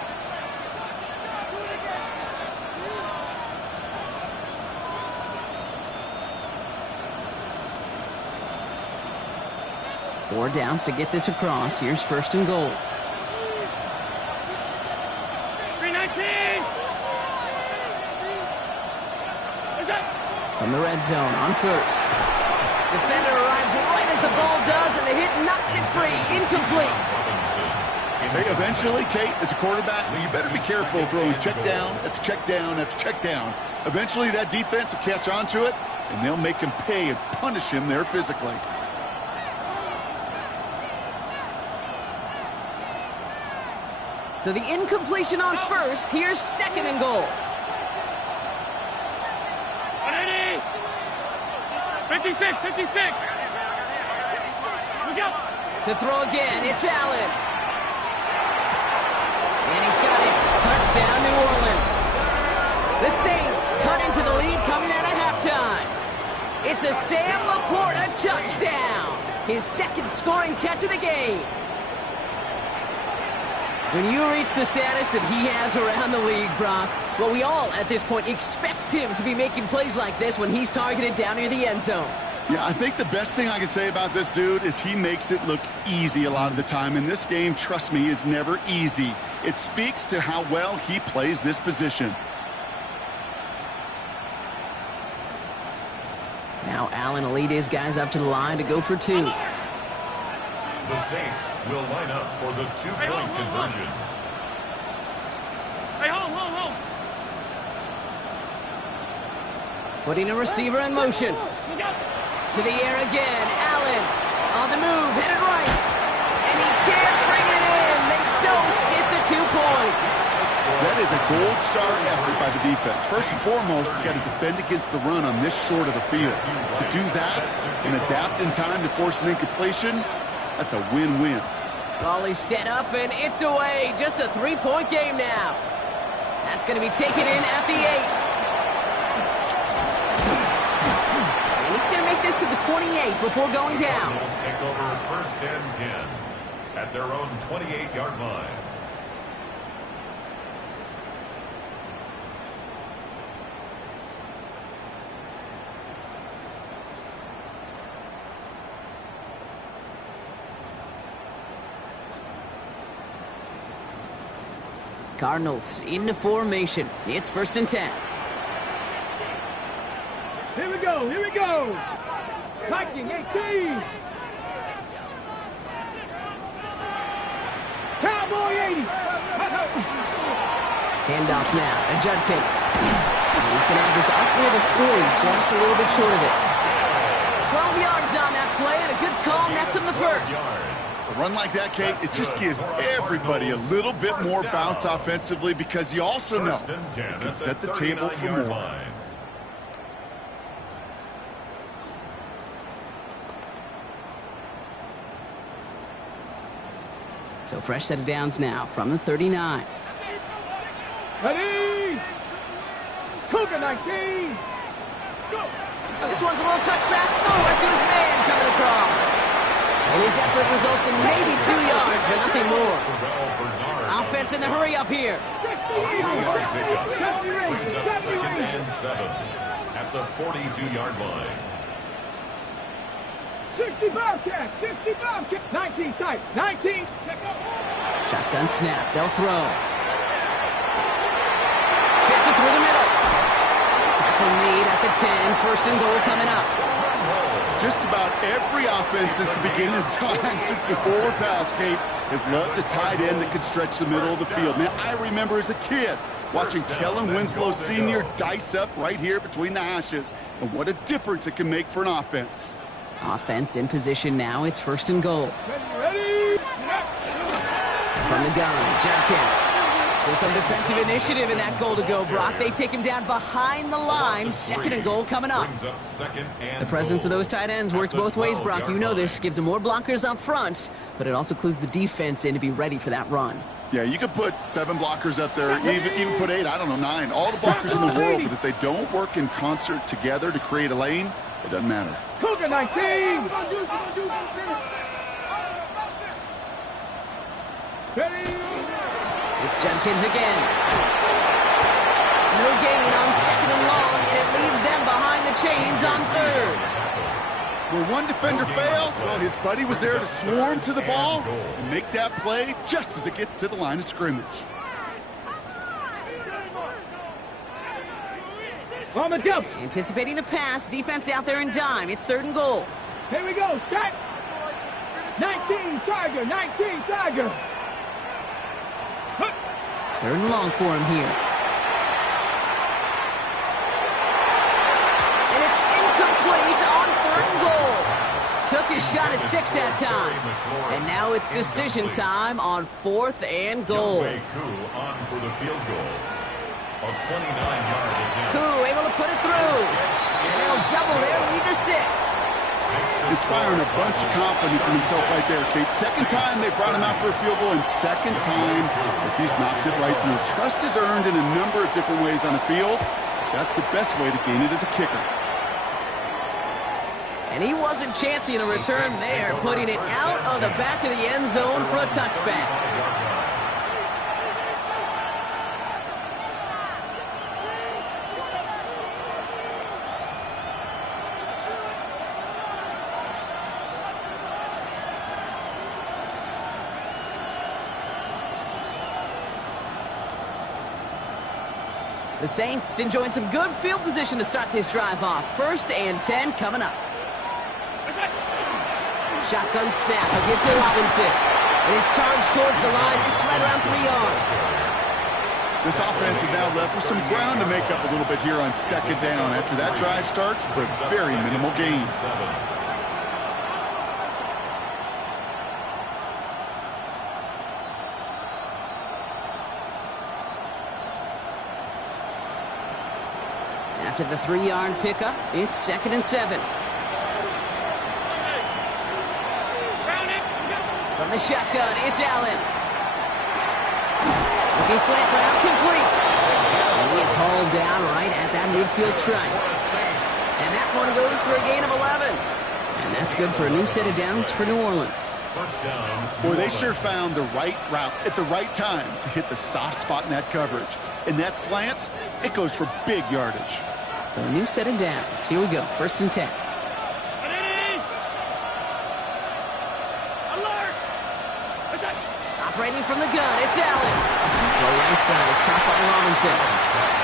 Four downs to get this across. Here's first and goal. 319. From the red zone on first. Defender arrives right as the ball does, and the hit knocks it free. Incomplete. Hey, eventually, Kate, as a quarterback, you better be careful throwing check down after check down after check down. Eventually, that defense will catch on to it, and they'll make him pay and punish him there physically. So the incompletion on first. Here's second and goal. 180. 56. Look out. To throw again, it's Allen. And he's got it. Touchdown, New Orleans. The Saints cut into the lead coming out of halftime. It's a Sam Laporta touchdown. His second scoring catch of the game. When you reach the status that he has around the league, Brock, well, we all, at this point, expect him to be making plays like this when he's targeted down near the end zone. Yeah, I think the best thing I can say about this dude is he makes it look easy a lot of the time. And this game, trust me, is never easy. It speaks to how well he plays this position. Now Allen will lead his guys up to the line to go for two. The Saints will line up for the two-point conversion. Hey, hold. Putting a receiver in motion. To the air again. Allen on the move, headed right. And he can't bring it in. They don't get the 2 points. That is a gold star effort by the defense. First and foremost, you got to defend against the run on this short of the field. To do that and adapt in time to force an incompletion, that's a win-win. Ball is set up, and it's away. Just a 3-point game now. That's going to be taken in at the 8. And he's going to make this to the 28 before going down. Cardinals take over first and 10 at their own 28-yard line. Cardinals into formation. It's first and 10. Here we go, here we go. Viking 18. Cowboy 80. Handoff now to Judkins. And he's going to have this up near the 40, just a little bit short of it. 12 yards on that play, and a good call nets him the first. A run like that, Kate, it just gives everybody a little bit more bounce offensively because you also know it can set the table for more. So fresh set of downs now from the 39. Ready? Cougar 19. Go. This one's a little touch pass forward to his man coming across. And his effort results in maybe 2 yards, but nothing more. Offense in the hurry up here. 3-yard pickup brings up second and 7 at the 42-yard line. 65 catch, 65 catch. 19 tight, 19. Shotgun snap, they'll throw. Gets it through the middle. Tackle lead at the 10, first and goal coming up. Just about every offense since the beginning of time, since the forward pass, Kate, has loved a tight end that could stretch the middle of the field. Man, I remember as a kid watching Kellen Winslow Sr. dice up right here between the hashes. And what a difference it can make for an offense. Offense in position now. It's first and goal. Ready? From the gun, Judkins. So some defensive initiative in that goal to go, Brock. They take him down behind the line. Second and goal coming up. The presence of those tight ends works both ways, Brock. You know this. Gives them more blockers up front, but it also clues the defense in to be ready for that run. Yeah, you could put 7 blockers up there, even put 8, I don't know, 9. All the blockers in the world, but if they don't work in concert together to create a lane, it doesn't matter. Cougar 19. Ready? It's Judkins again. No gain on second and long. It leaves them behind the chains on third. Where one defender failed, well, his buddy was there to swarm to the ball and make that play just as it gets to the line of scrimmage. On the jump. Anticipating the pass, defense out there in dime. It's third and goal. Here we go. Set. 19 Tiger. 19 Tiger. Third and long for him here. And it's incomplete on third and goal. Took his shot at 6 that time. And now it's decision time on fourth and goal. On for the field goal. A 29-yard attempt. Koo able to put it through. And that'll double their lead to 6. Inspiring a bunch of confidence in himself right there, Kate. Second time they brought him out for a field goal, and second time that he's knocked it right through. Trust is earned in a number of different ways on the field. That's the best way to gain it as a kicker. And he wasn't chancing a return there, putting it out of the back of the end zone for a touchback. The Saints enjoying some good field position to start this drive off. First and 10 coming up. Shotgun snap, a give to Robinson. And he's charged towards the line. It's right around 3 yards. This offense is now left with some ground to make up a little bit here on second down after that drive starts, but very minimal gain. After the 3-yard pickup, it's second and 7. From the shotgun, it's Allen. Looking slant route, complete. And he is hauled down right at that midfield stripe. And that one goes for a gain of 11. And that's good for a new set of downs for New Orleans. Boy, they sure found the right route at the right time to hit the soft spot in that coverage. And that slant, it goes for big yardage. So a new set of downs. Here we go, 1st and 10. Operating from the gun, it's Allen. The right side is caught by Robinson.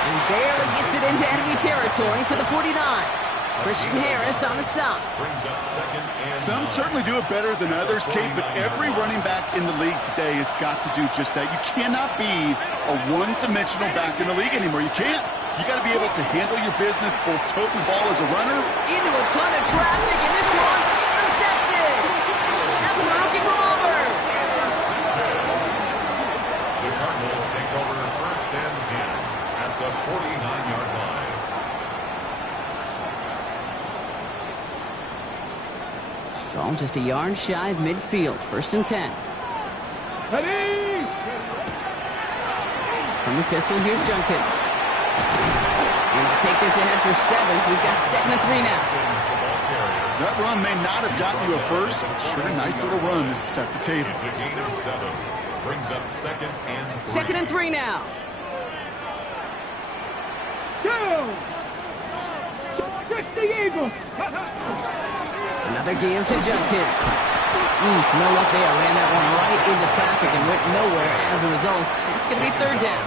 He barely gets it into enemy territory to the 49. Christian Harris on the stop. Some certainly do it better than others, Kate, but every running back in the league today has got to do just that. You cannot be a one-dimensional back in the league anymore. You can't. You got to be able to handle your business, both tote the ball as a runner. Into a ton of traffic, and this one's intercepted. That's the rookie from Auburn. The Cardinals take over 1st and 10 at the 49-yard line. Ball just a yard shy of midfield. 1st and 10. Ready! From the pistol, here's Junkins. And he'll take this ahead for 7. We've got 7 and 3 now. That run may not have gotten you a first. Sure, a nice little run to set the table. It's a gain of 7. Brings up 2nd and 3. 2nd and 3 now. Go! 60 Eagles! Another game to Junkins. No luck there. Ran that one right into traffic and went nowhere as a result. It's going to be 3rd down.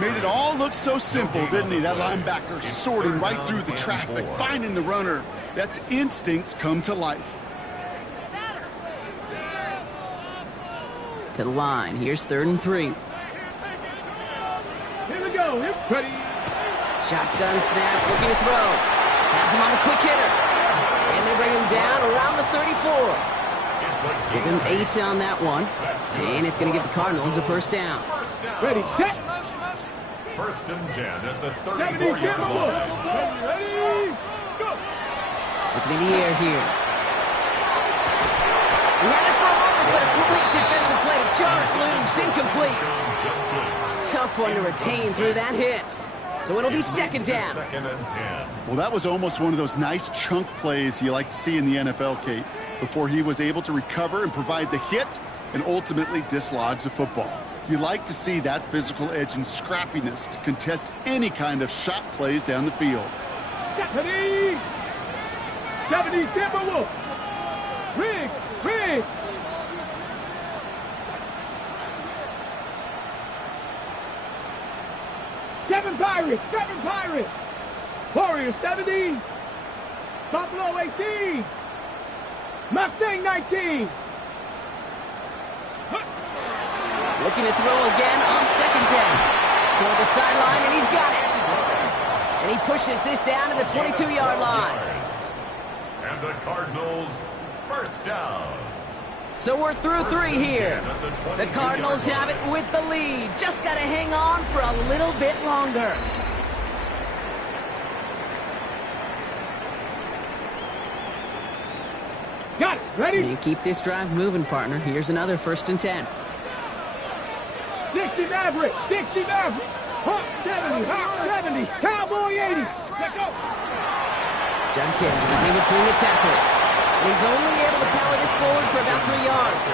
Made it all look so simple, didn't he? That linebacker sorting right through the traffic, finding the runner. That's instincts come to life. To the line. Here's 3rd and 3. Here we go. Ready. Shotgun snap. Looking to throw. Has him on the quick hitter. And they bring him down around the 34. Give him 8 on that one. And it's going to give the Cardinals a 1st down. Ready, set. 1st and 10 at the 34-yard line. Ready, go. Looking in the air here. He had it for a moment, but a complete defensive play to Charles loose. Incomplete. Tough one to retain through that hit. So it'll be 2nd down. 2nd and 10. Well, that was almost one of those nice chunk plays you like to see in the NFL, Kate, before he was able to recover and provide the hit and ultimately dislodge the football. You like to see that physical edge and scrappiness to contest any kind of shot plays down the field. 70 Timberwolves. Riggs. 7 Pirates. Warriors 70. Buffalo 18. Mustang 19. Looking to throw again on 2nd down. Toward the sideline, and he's got it. And he pushes this down to the 22-yard line. And the Cardinals 1st down. So we're through 3 here. The Cardinals have it with the lead. Just got to hang on for a little bit longer. Got it. Ready? And keep this drive moving, partner. Here's another 1st and 10. 60 Maverick. Hawk 70. Cowboy 80. Let's go. Junkins running between the tackles. And he's only able to power this forward for about 3 yards.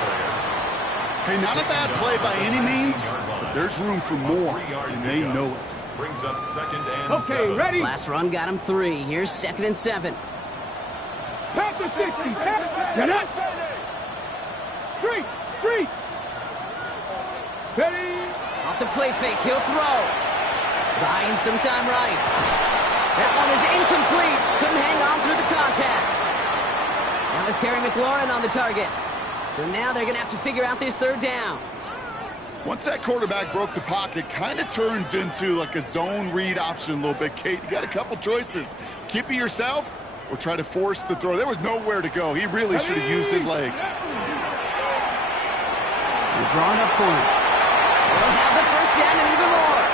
Hey, not a bad play by any means, but there's room for more, and they know it. Brings up 2nd and Okay, 7. ready? Last run got him 3. Here's 2nd and 7. Pass the 60. Get up. Street. Ready? Off the play fake, he'll throw. Buying some time right. That one is incomplete. Couldn't hang on through the contact. That was Terry McLaurin on the target. So now they're going to have to figure out this 3rd down. Once that quarterback broke the pocket, kind of turns into like a zone read option a little bit, Kate. You got a couple choices. Keep it yourself or try to force the throw. There was nowhere to go. He really should have used his legs. They're drawing up for him. They'll have the 1st down and even more.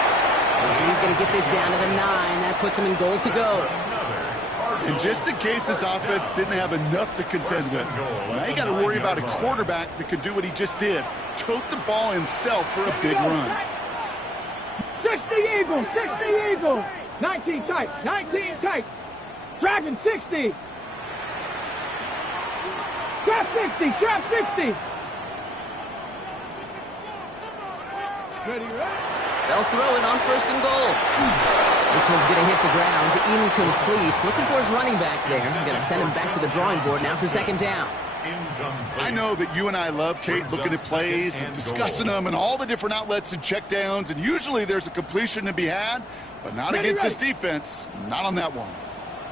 And he's going to get this down to the 9. That puts him in goal to go. And just in case this offense didn't have enough to contend with, now you got to worry about a quarterback that could do what he just did. Tote the ball himself for a big run. 60 Eagles, 60 Eagles. 19 tight, 19 tight. Dragon 60. Trap 60, trap 60. Ready, They'll throw it on 1st and goal. This one's going to hit the ground, incomplete. Looking for his running back there. Going to send him back to the drawing board now for 2nd down. I know that you and I love, Kate, looking at plays and discussing them and all the different outlets and checkdowns, and usually there's a completion to be had, but not against this defense. Not on that one.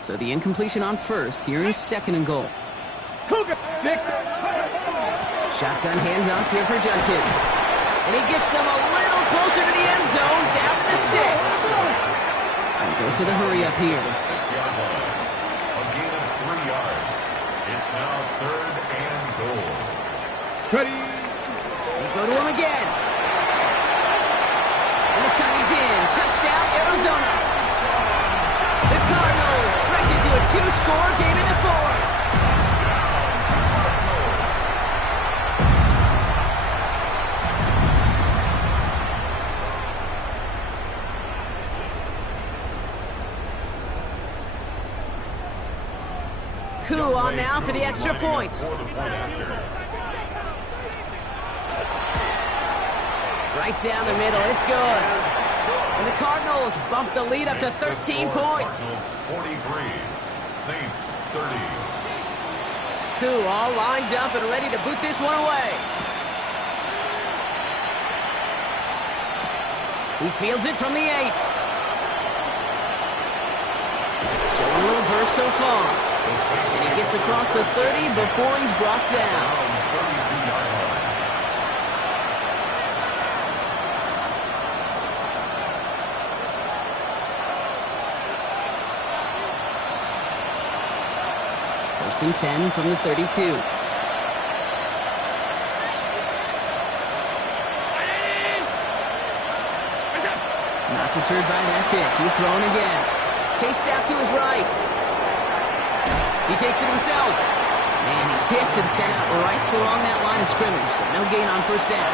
So the incompletion on 1st. Here is 2nd and goal. Cougar 6. Shotgun handoff here for Judkins. And he gets them a little closer to the end zone, down to the 6. And goes to the hurry up here. The 6-yard line. A gain of 3 yards. It's now 3rd and goal. Ready. They go to him again. And this time he's in. Touchdown, Arizona. The Cardinals stretch it to a 2-score game in the 4th. Coup on now for the extra point. Right down the middle, it's good. And the Cardinals bump the lead up to 13 points. 43, Saints 30. Coup all lined up and ready to boot this one away. He fields it from the 8. Showing a little burst so far. And he gets across the 30 before he's brought down. 32-yard line. First and 10 from the 32. Not deterred by that pick. He's throwing again. Chased out to his right. He takes it himself. And he's hit and sent out right along that line of scrimmage. So no gain on 1st down.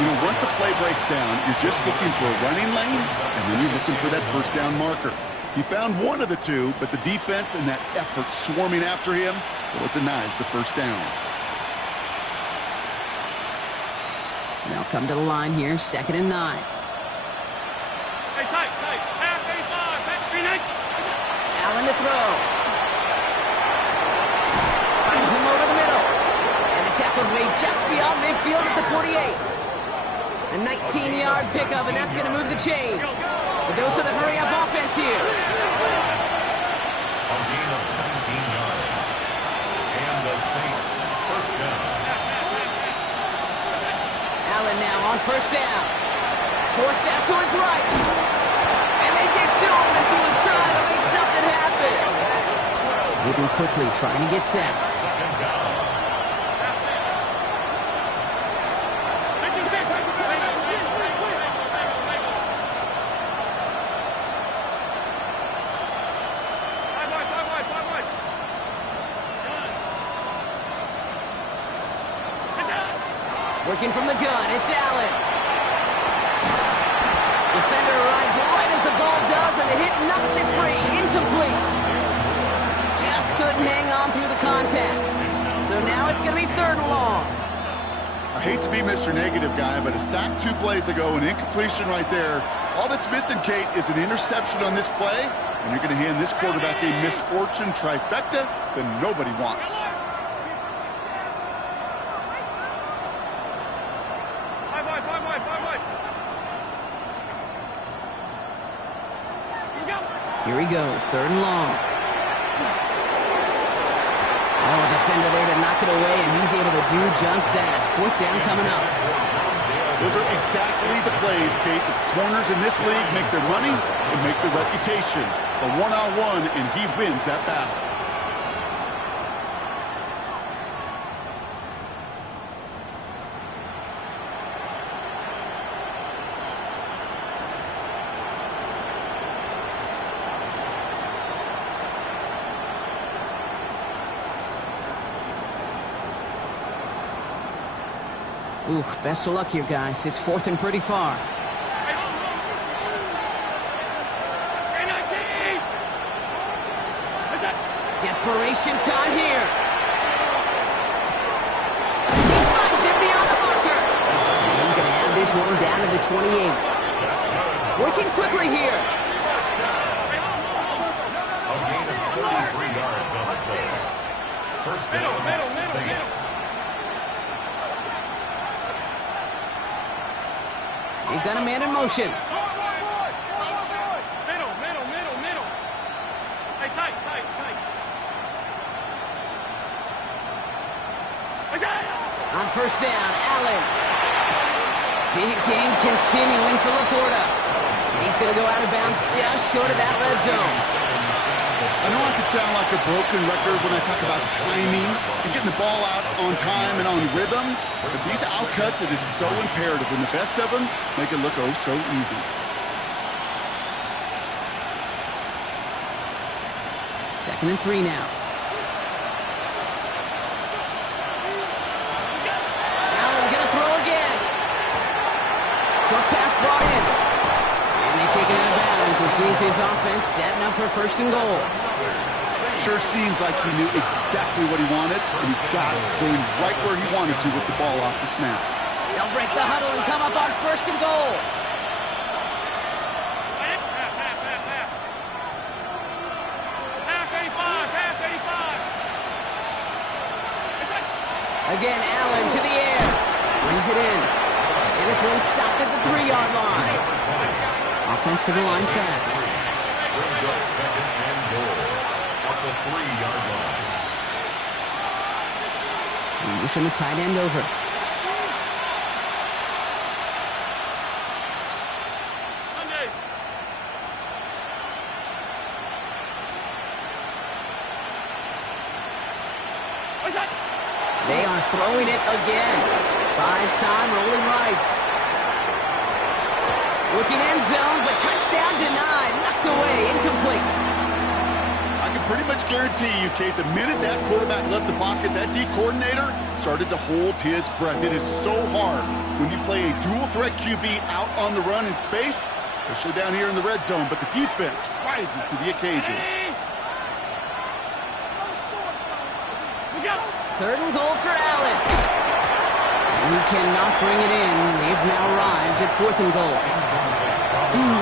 You know, once a play breaks down, you're just looking for a running lane, and then you're looking for that 1st down marker. He found one of the two, but the defense and that effort swarming after him, well, it denies the 1st down. They'll come to the line here, 2nd and 9. Hey, tight. Half 85, back 3 nights. Allen to throw. Finds him over the middle. And the tackle's made just beyond midfield at the 48. A 19-yard pickup, and that's going to move the chains. The dose of the hurry-up offense here. A gain of 19 yards. And the Saints 1st down. Allen now on 1st down. Forced out to his right. And they get to him as he was trying to make something happen. Moving quickly, trying to get set. 2nd down. Working from the gun, it's Allen. Defender arrives right as the ball does, and the hit knocks it free. Incomplete. Just couldn't hang on through the contact. So now it's going to be 3rd and long. I hate to be Mr. Negative guy, but a sack 2 plays ago, an incompletion right there. All that's missing, Kate, is an interception on this play, and you're going to hand this quarterback a misfortune trifecta that nobody wants. Here he goes, 3rd and long. Oh, defender there to knock it away, and he's able to do just that. 4th down coming up. Those are exactly the plays, Kate, that the corners in this league make their money and make their reputation. A one-on-one, and he wins that battle. Ooh, best of luck here, guys. It's 4th and pretty far. Desperation time here. He finds it beyond the marker. And he's going to have this one down to the 28. Working quickly here. A gain of 33 yards on the play. First down, Saints. They've got a man in motion. Middle. Hey, tight. On first down, Allen. Big game continuing for Laporta. He's going to go out of bounds just short of that red zone. I know I could sound like a broken record when I talk about timing and getting the ball out on time and on rhythm, but these outcuts, it is so imperative, and the best of them make it look oh so easy. Second and 3 now. Allen going to throw again. Short pass brought in. And they take it out of bounds, which means his offense setting up for 1st and goal. Sure seems like he knew exactly what he wanted, and he got it going right where he wanted to with the ball off the snap. They'll break the huddle and come up on 1st and goal. Again, Allen to the air. Brings it in. And this one's stopped at the 3-yard line. Offensive line fast. Brings up 2nd and goal at the 3-yard line. Motion the tight end over. They are throwing it again. Buys time, rolling right. Looking end zone, but touchdown denied. Knocked away, incomplete. I can pretty much guarantee you, Kate, the minute that quarterback left the pocket, that D coordinator started to hold his breath. It is so hard when you play a dual-threat QB out on the run in space, especially down here in the red zone, but the defense rises to the occasion. 3rd and goal for Allen. And he cannot bring it in. They've now arrived at 4th and goal.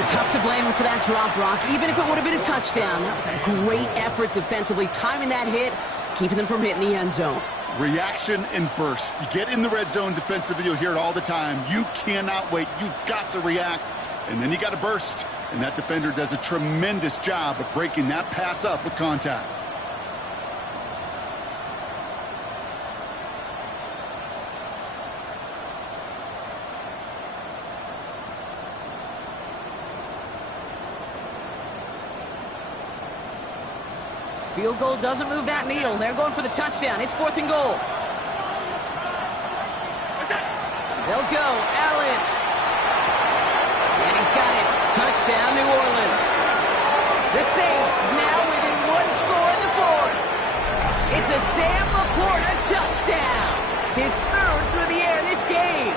Tough to blame him for that drop, Brock. Even if it would have been a touchdown, that was a great effort defensively, timing that hit, keeping them from hitting the end zone. Reaction and burst. You get in the red zone defensively, you'll hear it all the time. You cannot wait. You've got to react, and then you got to burst. And that defender does a tremendous job of breaking that pass up with contact. Field goal doesn't move that needle. They're going for the touchdown. It's 4th and goal. They'll go. Allen. And he's got it. Touchdown, New Orleans. The Saints now within 1 score in the 4th. It's a Sam Laporta touchdown. His 3rd through the air this game.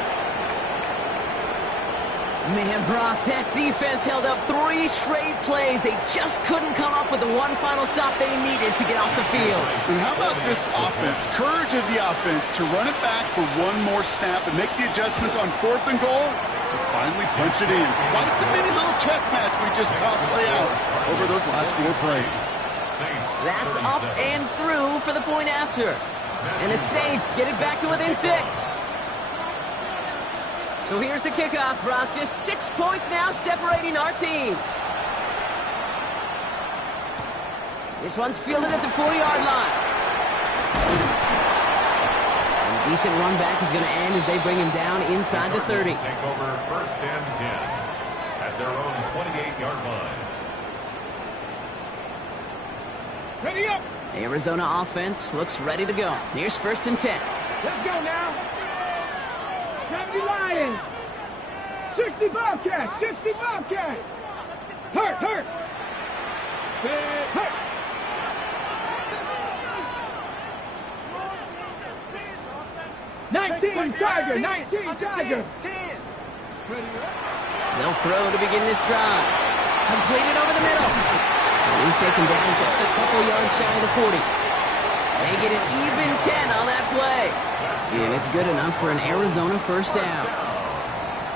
Man, Brock, that defense held up 3 straight plays. They just couldn't come up with the one final stop they needed to get off the field. And how about this offense? Courage of the offense to run it back for one more snap and make the adjustments on 4th and goal to finally punch it in. Quite the mini little chess match we just saw play out over those last 4 plays. That's up and through for the point after. And the Saints get it back to within 6. So here's the kickoff, Brock. Just 6 points now separating our teams. This one's fielded at the 4-yard line. And a decent run back is going to end as they bring him down inside the 30. Take over 1st and 10 at their own 28-yard line. Ready up. Arizona offense looks ready to go. Here's 1st and 10. Let's go now. 70 Lions. 60 Bobcats. 60 Bobcats. Hurt. Hurt. 19 Tiger, 19 Tiger. They'll throw to begin this drive. Completed over the middle. And he's taken down just a couple yards shy of the 40. They get an even 10 on that play. And it's good enough for an Arizona first down.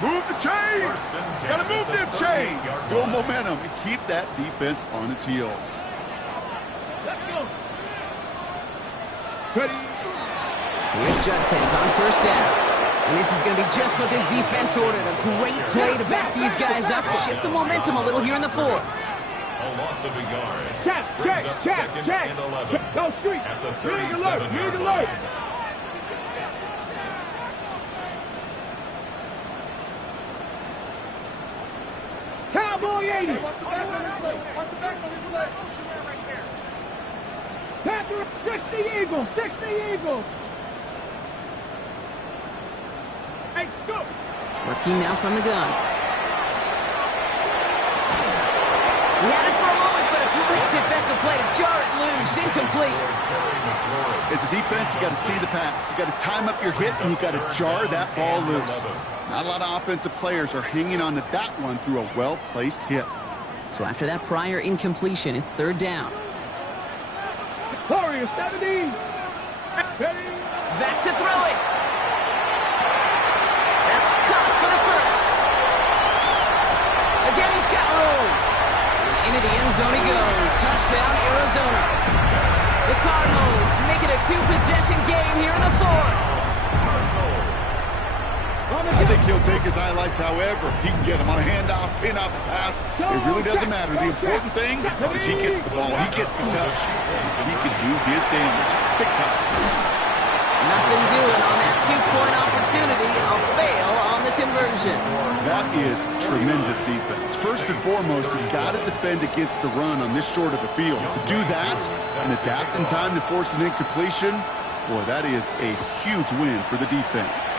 Move the chains! Gotta move them chains! Build momentum and keep that defense on its heels. Let's go. Ready. With Judkins on first down. And this is going to be just what this defense ordered. A great play to back these guys up. Shift the momentum a little here in the fourth. A loss of a yard. Check. And 11. Go street. At the Big alert. 37-yard line. Cowboy 80. Panther 60 Eagles. 60 Eagles. Hey, go. Working now from the gun. He had it for a moment, but a great defensive play to jar it loose. Incomplete. As a defense, you got to see the pass. You got to time up your hit, and you got to jar that ball loose. Not a lot of offensive players are hanging on to that one through a well-placed hit. So after that prior incompletion, it's third down. Warrior 70. Ready. Back to throw it. That's caught for the first. Again, he's got room. And into the end zone he goes. Touchdown, Arizona. The Cardinals make it a two-possession game here in the fourth. I think he'll take his highlights however. He can get him on a handoff, pin off a pass. It really doesn't matter. The important thing is he gets the ball, he gets the touch, and he can do his damage. Big time. Nothing doing on that two-point opportunity. A fail on the conversion. That is tremendous defense. First and foremost, you've got to defend against the run on this short of a field. To do that and adapt in time to force an incompletion, boy, that is a huge win for the defense.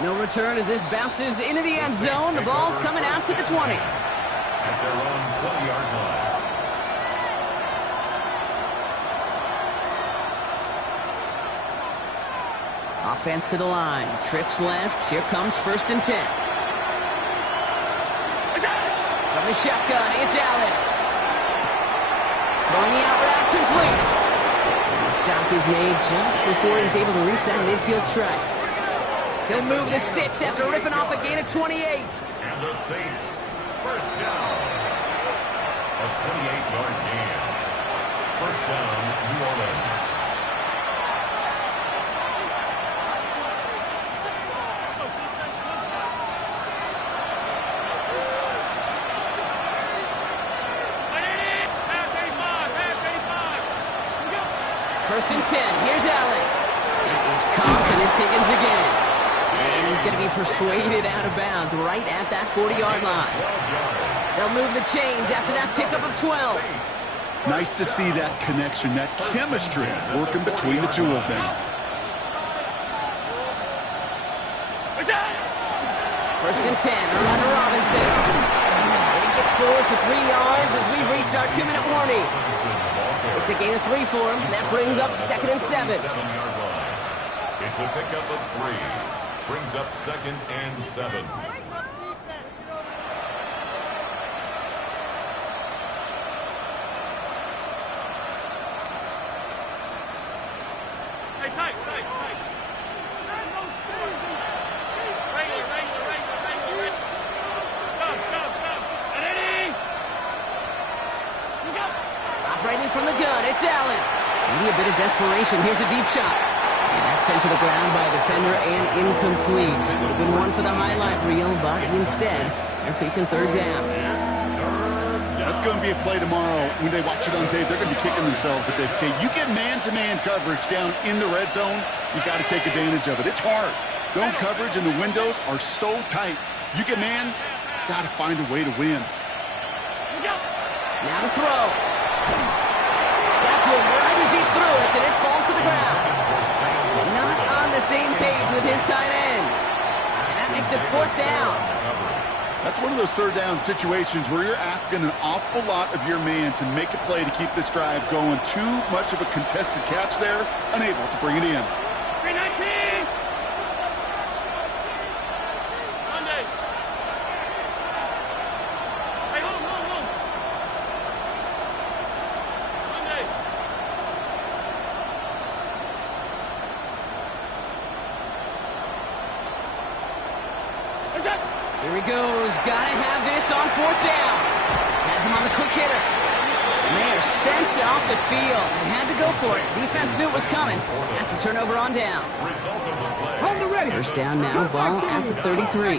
No return as this bounces into the end zone. The ball's coming out to the 20. At their own 20-yard line. Offense to the line. Trips left. Here comes first and 10. From the shotgun, it's Allen. Throwing the out route complete. And the stop is made just before he's able to reach that midfield strike. He'll move the sticks after ripping off a gain of 28. And the Saints, first down. A 28-yard gain. First down, New Orleans. First and 10. Here's Allen. It is confidence Higgins again. And he's going to be persuaded out of bounds right at that 40-yard line. They'll move the chains after that pickup of 12. Nice to see that connection, that chemistry working between the two of them. First and 10, under Robinson. And he gets forward for 3 yards as we reach our 2-minute warning. It's a gain of 3 for him. That brings up second and 7. It's a pickup of 3. Brings up second and 7. Tight. Regular. Stop. Operating from the gun, it's Allen. Maybe a bit of desperation. Here's a deep shot. And that's sent to the ground by a defender and incomplete. Would have been one for the highlight reel, but instead, they're facing third down. That's going to be a play tomorrow. When they watch it on tape, they're going to be kicking themselves if they can. You get man-to-man coverage down in the red zone, you got to take advantage of it. It's hard. Zone coverage and the windows are so tight. You get man, got to find a way to win. Now to throw. Got to him right as he threw it, and it falls to the ground. Not on the same page with his tight end. And that makes it fourth down. That's one of those third down situations where you're asking an awful lot of your man to make a play to keep this drive going. Too much of a contested catch there, unable to bring it in. 319! Monday. Hey, hold. Monday. What's up? Here he goes. Gotta have this on fourth down. Has him on the quick hitter. And they are sent off the field. They had to go for it. Defense knew it was coming. That's a turnover on downs. Hold the ready. First down now. Ball at the 33.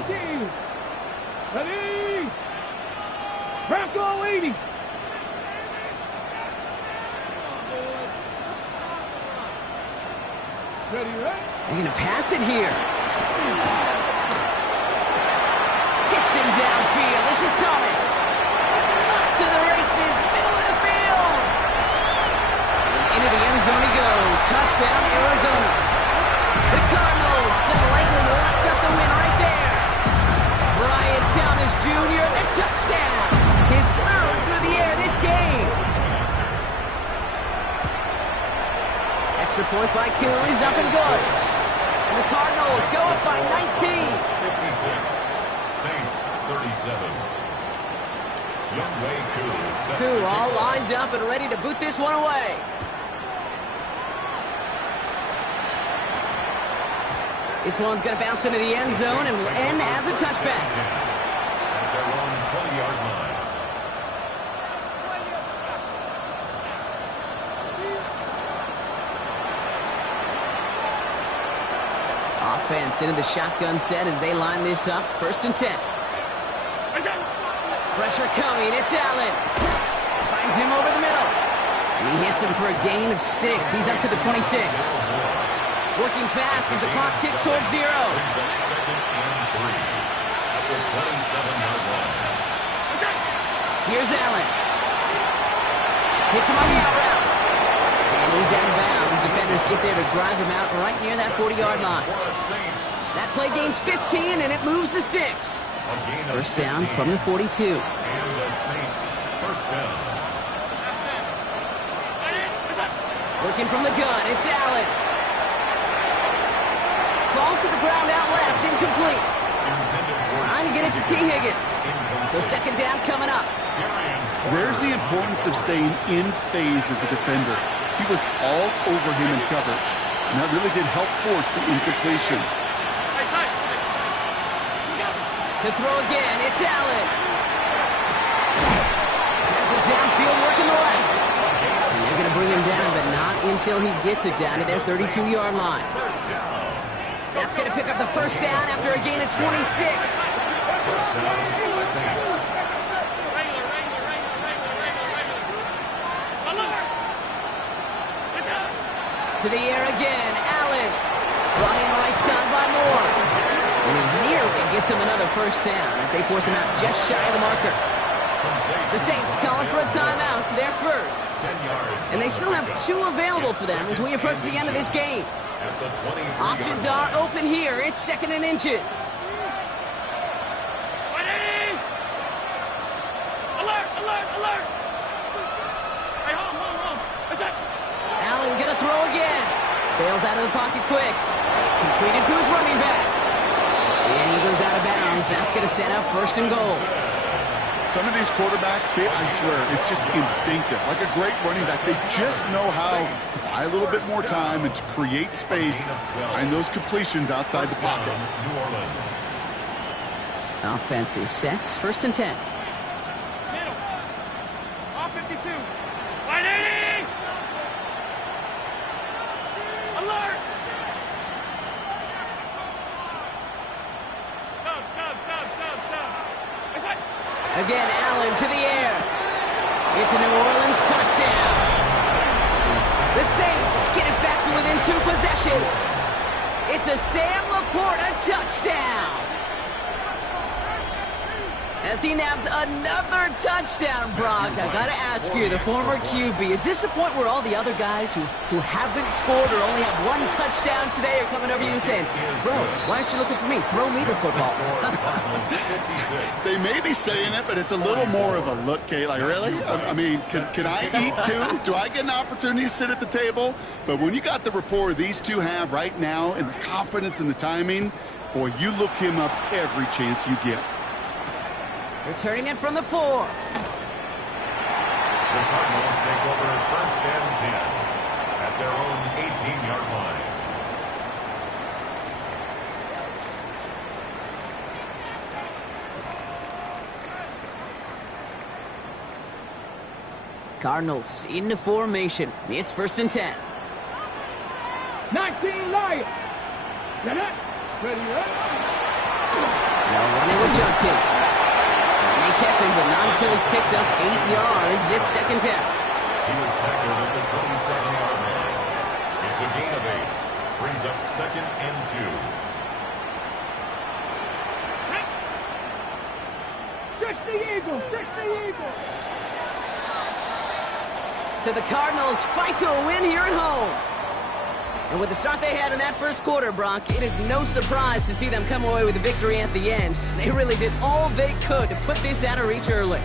Ready. Bronco 80. Ready, right? They're going to pass it here. Hits him downfield. This is Thomas. Up to the races. Middle of the field. Into the end zone he goes. Touchdown, Arizona. The Cardinals likely locked up the win right there. Brian Thomas Jr., the touchdown. His third through the air this game. Extra point by Kuhn is up and good. And the Cardinals go up by 19. 56. Saints 37. Youngway Koo all lined up and ready to boot this one away. This one's going to bounce into the end zone and will end as a touchback. At their own 20-yard line. Offense into the shotgun set as they line this up. First and 10. Pressure coming. It's Allen. Finds him over the middle. And he hits him for a gain of 6. He's up to the 26. Working fast as the clock ticks towards 0. Brings up second and 3 at the 27-yard line. Here's Allen. Hits him on the out route. And he's out of bounds. Defenders get there to drive him out right near that 40-yard line. That play gains 15, and it moves the sticks. First down from the 42. And the Saints first down. Working from the gun. It's Allen. Falls to the ground out left. Incomplete. Trying to get it to T. Higgins. So second down coming up. There's the importance of staying in phase as a defender. He was all over him in coverage, and that really did help force the incompletion. To throw again, it's Allen. Has it downfield working the left. And they're going to bring him down, but not until he gets it down to their 32-yard line. That's going to pick up the first down after a gain of 26. First down, Saints. To the air again, Allen. Brought in right side by Moore. And he nearly gets him another first down as they force him out just shy of the marker. The Saints calling for a timeout, so they're first. 10 yards. And they still have 2 available for them as we approach the end of this game. At the 23-yard Options are open here. It's second and inches. Alert! Hey, hold. What's up? Allen gonna throw again. Bails out of the pocket quick. Completed to his running back. And he goes out of bounds. That's gonna set up first and goal. Some of these quarterbacks, Kate, I swear, it's just instinctive. Like a great running back, they just know how to buy a little bit more time and to create space behind those completions outside the pocket. New Orleans. Offense is set. First and 10. Middle. All 52. 180! Alert! Stop. What's up? Again, Allen to the air. It's a New Orleans touchdown. The Saints get it back to within 2 possessions. It's a Sam Laporta touchdown. as he nabs another touchdown, Brock. I gotta ask you, the former QB, is this a point where all the other guys who haven't scored or only have one touchdown today are coming over you and saying, bro, why aren't you looking for me? Throw me the football. They may be saying it, but it's a little more of a look, Kate. Like, really? I mean, can I eat too? Do I get an opportunity to sit at the table? But when you got the rapport these two have right now and the confidence and the timing, boy, you look him up every chance you get. Returning it from the 4. The Cardinals take over 1st and 10 at their own 18-yard line. Cardinals into formation. It's 1st and 10. 19 Lions. Get it. Ready up. Now running with Judkins. They catch him, but not until he's picked up 8 yards. It's 2nd down. He was tackled at the 27-yard line. It's a gain of 8. Brings up 2nd and 2. Stretch the eagle. Stretch the eagle. So the Cardinals fight to a win here at home. And with the start they had in that first quarter, Brock, it is no surprise to see them come away with a victory at the end. They really did all they could to put this out of reach early.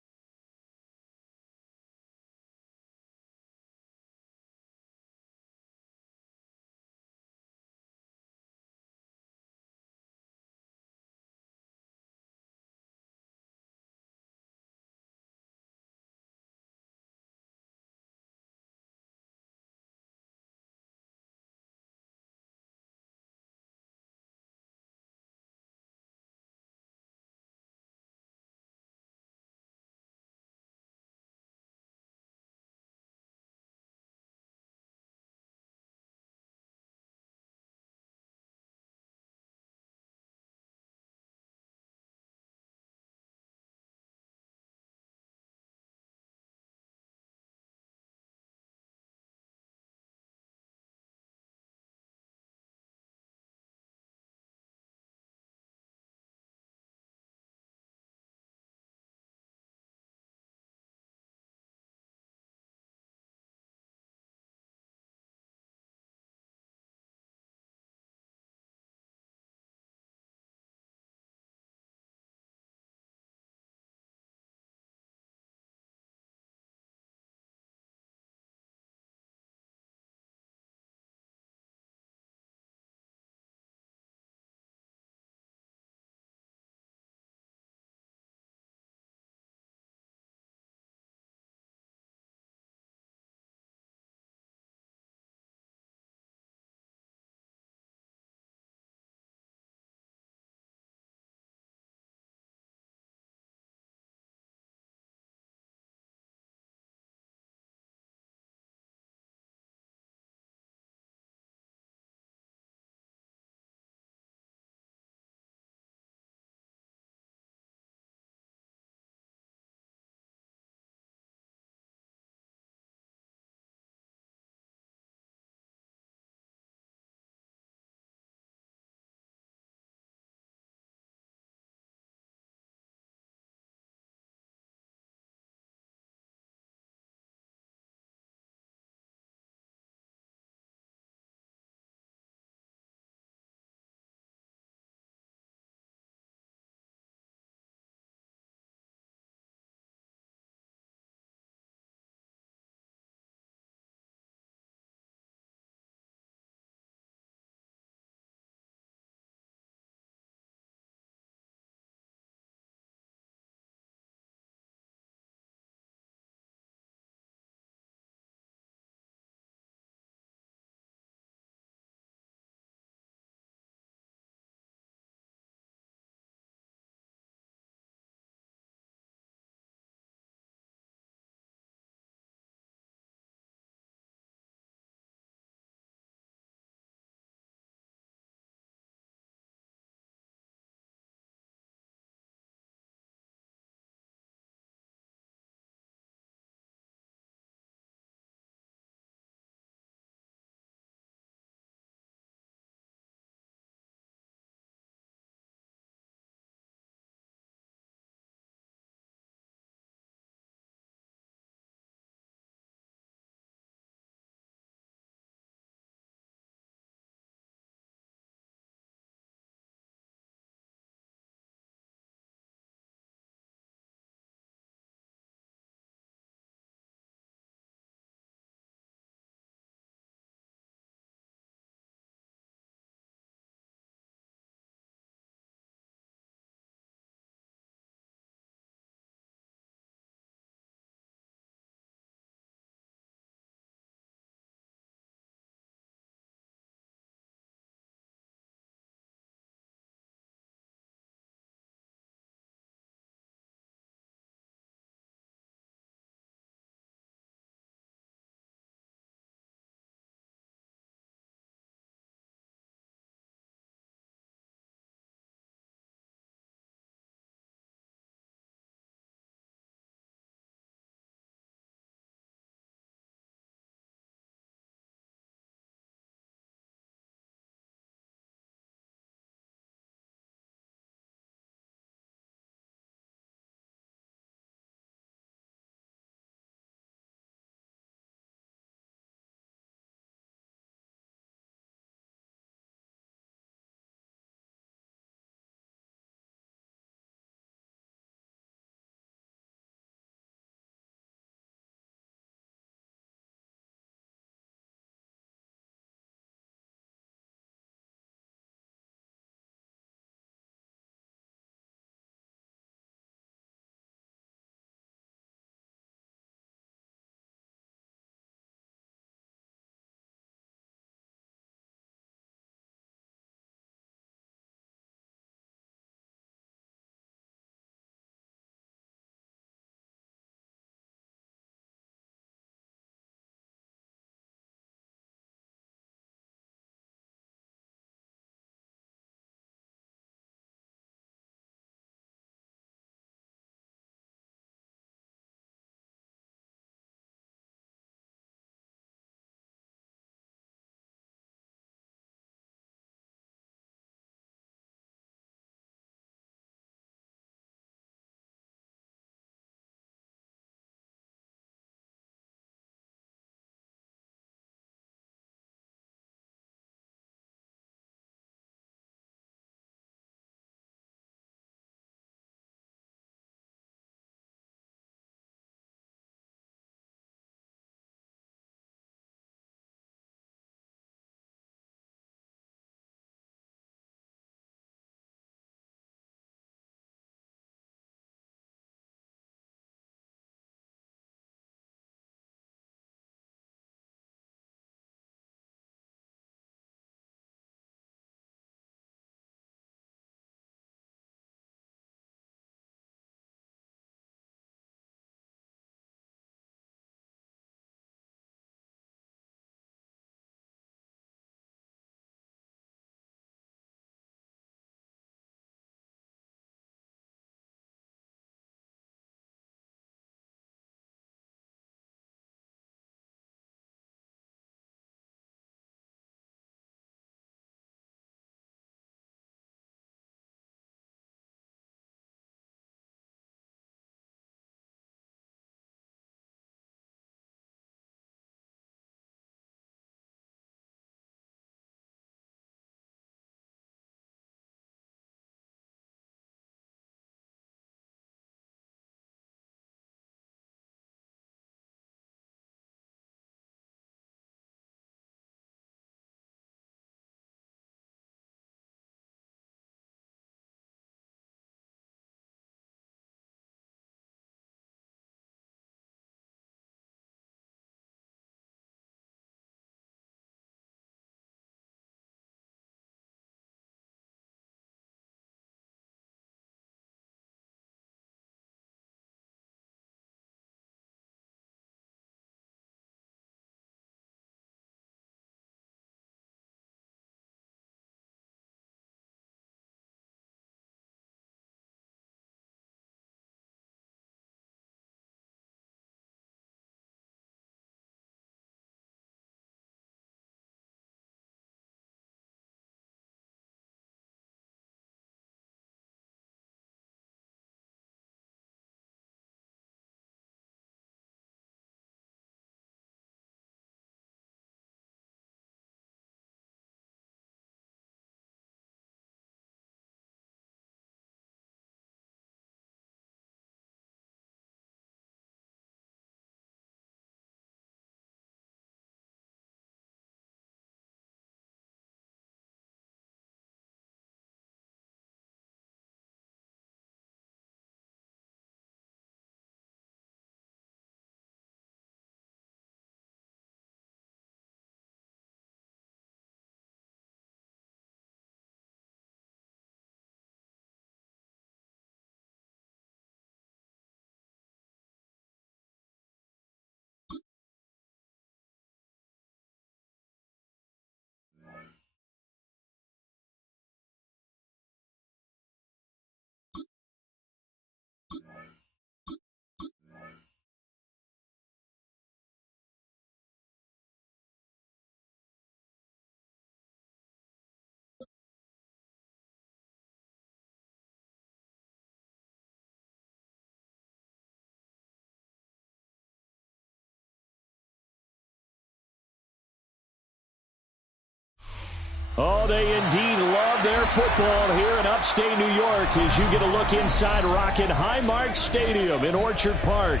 Oh, they indeed love their football here in upstate New York as you get a look inside Rocket Highmark Stadium in Orchard Park.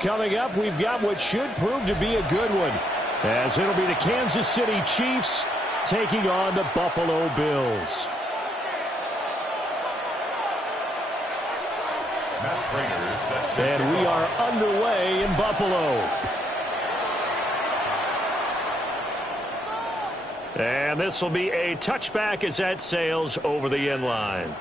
Coming up, we've got what should prove to be a good one, as it'll be the Kansas City Chiefs taking on the Buffalo Bills. And we are underway in Buffalo. And this will be a touchback as that sails over the end line.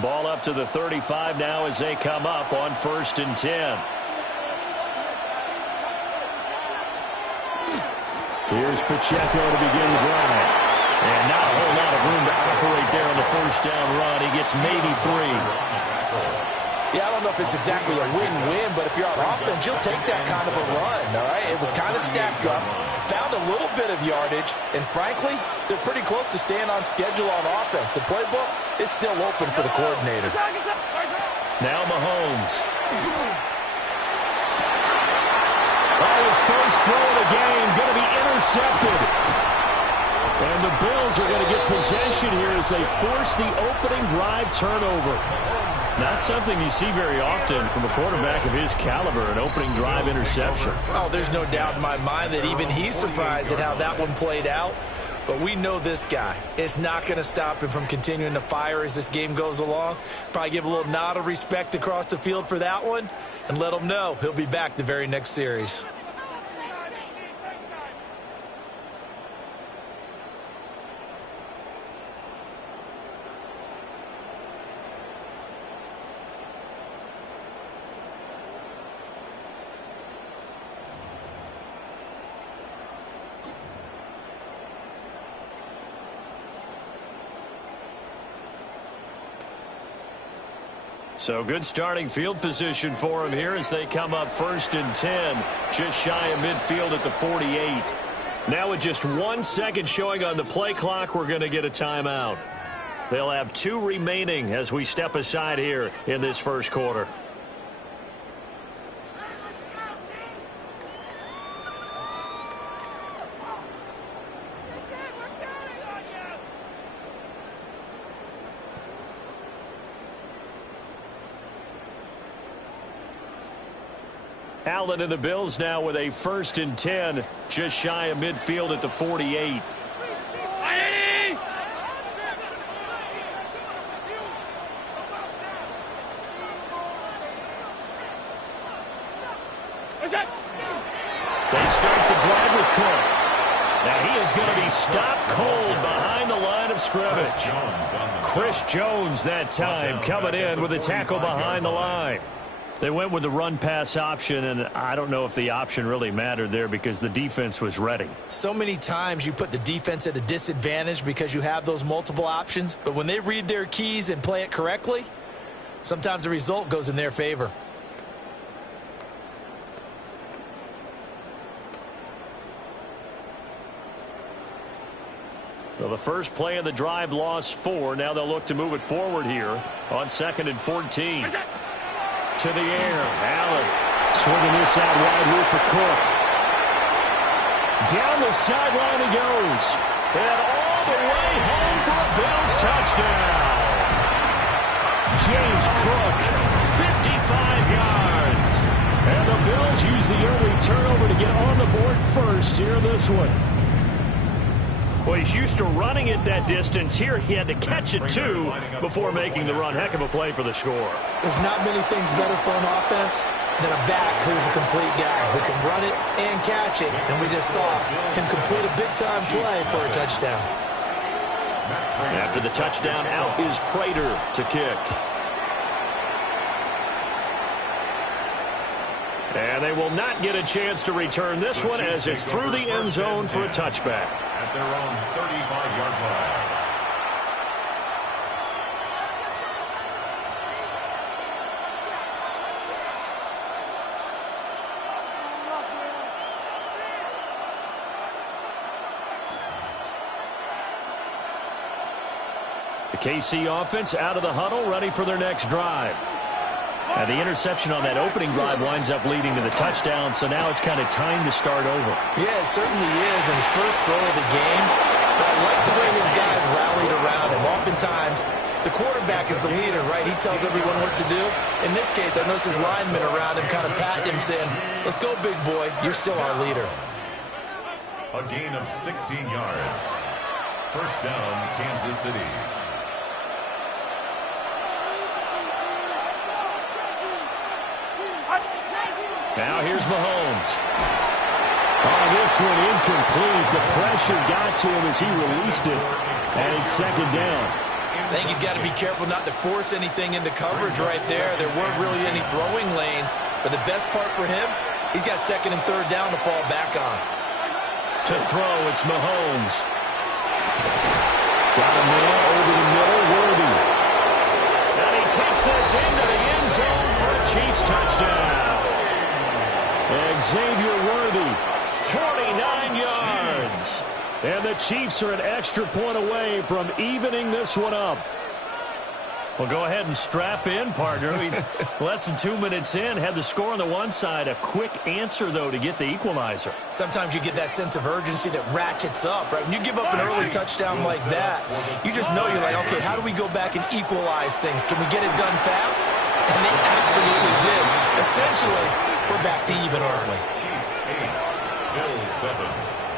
Ball up to the 35 now as they come up on 1st and 10. Here's Pacheco to begin the drive. And not a whole lot of room to operate there on the first down run. He gets maybe 3. Yeah, I don't know if it's exactly a win-win, but if you're on offense, you'll take that kind of a run, all right? It was kind of stacked up, found a little bit of yardage, and frankly, they're pretty close to staying on schedule on offense. The playbook is still open for the coordinator. Now Mahomes. His first throw of the game going to be intercepted. And the Bills are going to get possession here as they force the opening drive turnover. Not something you see very often from a quarterback of his caliber, an opening drive interception. Oh, there's no doubt in my mind that even he's surprised at how that one played out. But we know this guy. It's not going to stop him from continuing to fire as this game goes along. Probably give a little nod of respect across the field for that one and let him know he'll be back the very next series. So good starting field position for him here as they come up 1st and 10, just shy of midfield at the 48. Now with just 1 second showing on the play clock, we're going to get a timeout. They'll have 2 remaining as we step aside here in this first quarter. Allen and the Bills now with a 1st and 10, just shy of midfield at the 48. They start the drive with Cook. Now he is going to be stopped cold behind the line of scrimmage. Chris Jones that time coming in with a tackle behind the line. They went with the run-pass option, and I don't know if the option really mattered there because the defense was ready. So many times you put the defense at a disadvantage because you have those multiple options, but when they read their keys and play it correctly, sometimes the result goes in their favor. So the first play of the drive lost 4. Now they'll look to move it forward here on 2nd and 14. To the air. Allen swinging this out wide here for Cook. Down the sideline he goes. And all the way home for a Bills touchdown. James Cook, 55 yards. And the Bills use the early turnover to get on the board first here in this one. Well, he's used to running it that distance. Here he had to catch it, too, before making the run. Heck of a play for the score. There's not many things better for an offense than a back who's a complete guy who can run it and catch it. And we just saw him complete a big-time play for a touchdown. After the touchdown, out is Prater to kick. And they will not get a chance to return this one as it's through the end zone for a touchback. At their own 35-yard line. KC offense out of the huddle, ready for their next drive. And the interception on that opening drive winds up leading to the touchdown, so now it's kind of time to start over. Yeah, it certainly is, and his first throw of the game. But I like the way his guys rallied around him. Oftentimes, the quarterback is the leader, right? He tells everyone what to do. In this case, I noticed his linemen around him kind of patting him, saying, let's go, big boy. You're still our leader. A gain of 16 yards. First down, Kansas City. Now here's Mahomes. Oh, this one incomplete. The pressure got to him as he released it. And it's second down. I think he's got to be careful not to force anything into coverage right there. There weren't really any throwing lanes. But the best part for him, he's got second and third down to fall back on. To throw, it's Mahomes. Got a man over the middle, Worthy. And he takes this into the end zone for a Chiefs touchdown. Xavier Worthy, 49 yards. And the Chiefs are an extra point away from evening this one up. Well, go ahead and strap in, partner. Less than 2 minutes in, had the score on the one side. A quick answer, though, to get the equalizer. Sometimes you get that sense of urgency that ratchets up, right? When you give up an early touchdown like that, you just know you're like, okay, how do we go back and equalize things? Can we get it done fast? And they absolutely did. Essentially, we're back to even, aren't we? Chiefs 8, Bills 7.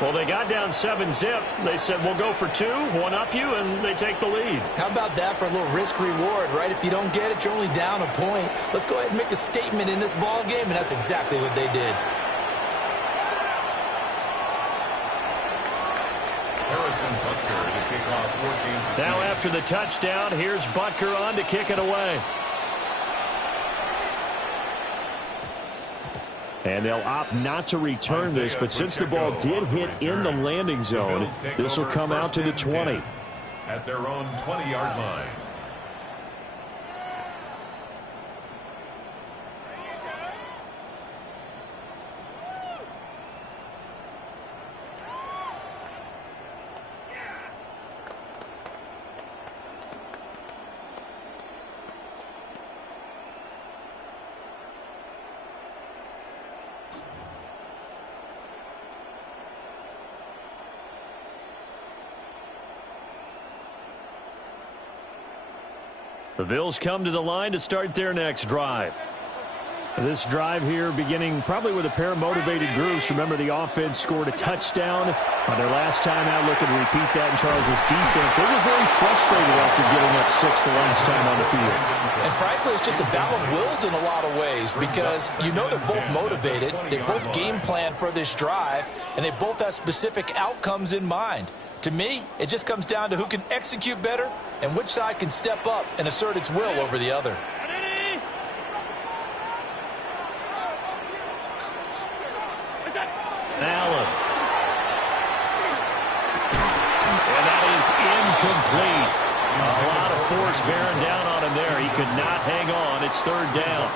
Well, they got down 7-zip. They said, we'll go for 2, one-up you, and they take the lead. How about that for a little risk-reward, right? If you don't get it, you're only down a point. Let's go ahead and make a statement in this ball game, and that's exactly what they did. Harrison Butker to kick off for Kansas City. Now after the touchdown, here's Butker on to kick it away. And they'll opt not to return this, but since the ball did hit in the landing zone, this will come out to the 20. At their own 20-yard line. The Bills come to the line to start their next drive. This drive here beginning probably with a pair of motivated groups. Remember, the offense scored a touchdown on their last time out. Looking to repeat that in Charles' defense. They were very frustrated after giving up 6 the last time on the field. And frankly, it's just a battle of wills in a lot of ways because you know they're both motivated. They both game plan for this drive, and they both have specific outcomes in mind. To me, it just comes down to who can execute better and which side can step up and assert its will over the other. Allen. And that is incomplete. A lot of force bearing down on him there. He could not hang on. It's third down.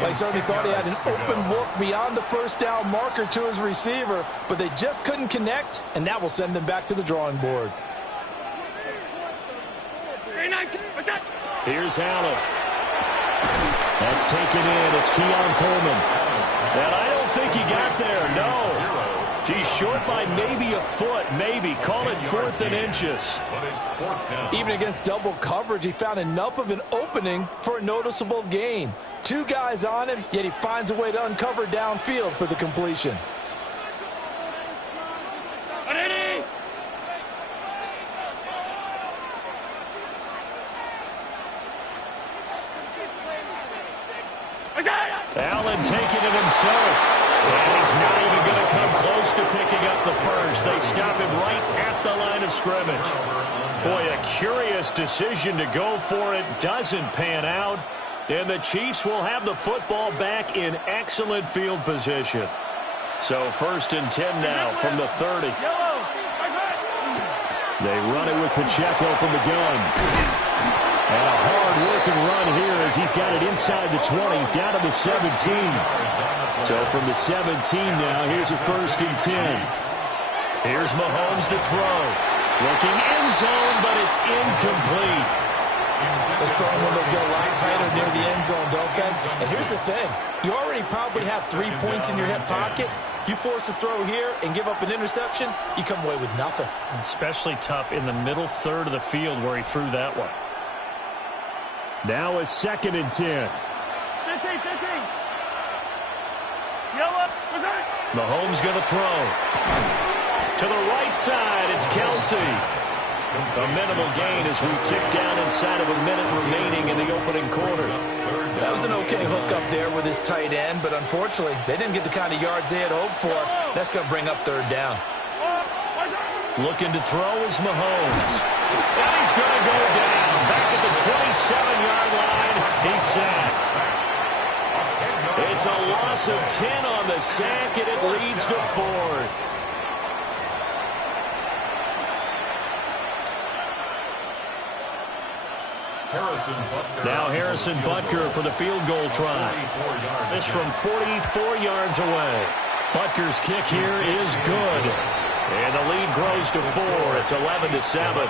Well, he certainly thought he had an open look beyond the first down marker to his receiver, but they just couldn't connect, and that will send them back to the drawing board. Here's Allen. That's taken in. It's Keon Coleman. And I don't think he got there, no. He's short by maybe a foot, maybe. Call it 4th and inches. Even against double coverage, he found enough of an opening for a noticeable gain. 2 guys on him, yet he finds a way to uncover downfield for the completion. Allen taking it himself. And he's not even going to come close to picking up the first. They stop him right at the line of scrimmage. Boy, a curious decision to go for it. Doesn't pan out. And the Chiefs will have the football back in excellent field position. So 1st and 10 now from the 30. They run it with Pacheco from the gun. And a hard-working run here as he's got it inside the 20, down to the 17. So from the 17 now, here's a 1st and 10. Here's Mahomes to throw. Looking end zone, but it's incomplete. Those throwing windows get a lot tighter near the end zone, don't they? And here's the thing. You already probably have 3 points in your hip pocket. You force a throw here and give up an interception, you come away with nothing. Especially tough in the middle third of the field where he threw that one. Now a 2nd and 10. 15. Mahomes going to throw. To the right side, it's Kelsey. A minimal gain as we tick down inside of a minute remaining in the opening quarter. That was an okay hook up there with his tight end, but unfortunately, they didn't get the kind of yards they had hoped for. That's going to bring up 3rd down. Looking to throw is Mahomes. And he's going to go down. Back at the 27-yard line, he's sacked. It's a loss of 10 on the sack, and it leads to 4th. Now Harrison Butker for the field goal try. This from 44 yards away. Butker's kick here is good. And the lead grows to 4. It's 11-7.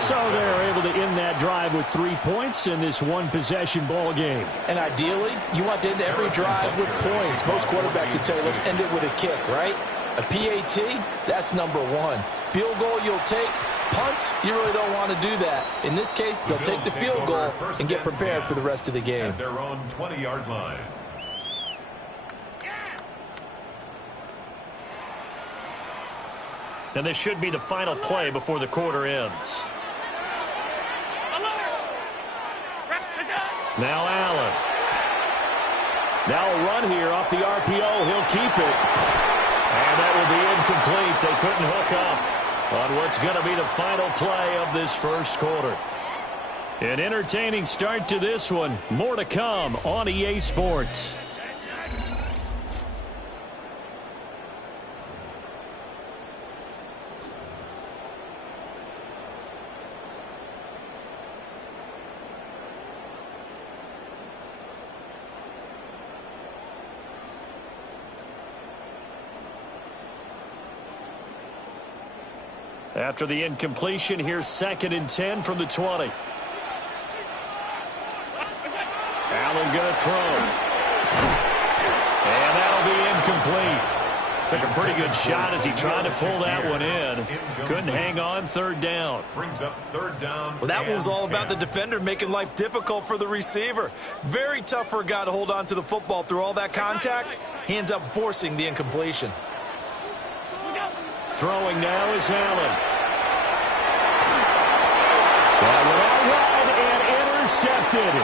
So they're able to end that drive with 3 points in this one-possession ball game. And ideally, you want to end every drive with points. Most quarterbacks would tell you, let's end it with a kick, right? A PAT, that's number 1. Field goal you'll take. Punts, you really don't want to do that. In this case, they'll take the field goal and get prepared for the rest of the game. At their own 20-yard line. And this should be the final play before the quarter ends. Now Allen. Now a run here off the RPO. He'll keep it. And that will be incomplete. They couldn't hook up on what's going to be the final play of this first quarter. An entertaining start to this one. More to come on EA Sports. After the incompletion, here's 2nd and 10 from the 20. Allen going to throw. And that'll be incomplete. Took a pretty good shot as he tried to pull that one in. Couldn't hang on. 3rd down. Brings up 3rd down. Well, that one was all about the defender making life difficult for the receiver. Very tough for a guy to hold on to the football through all that contact. He ends up forcing the incompletion. Throwing now is Allen. That one out wide and intercepted.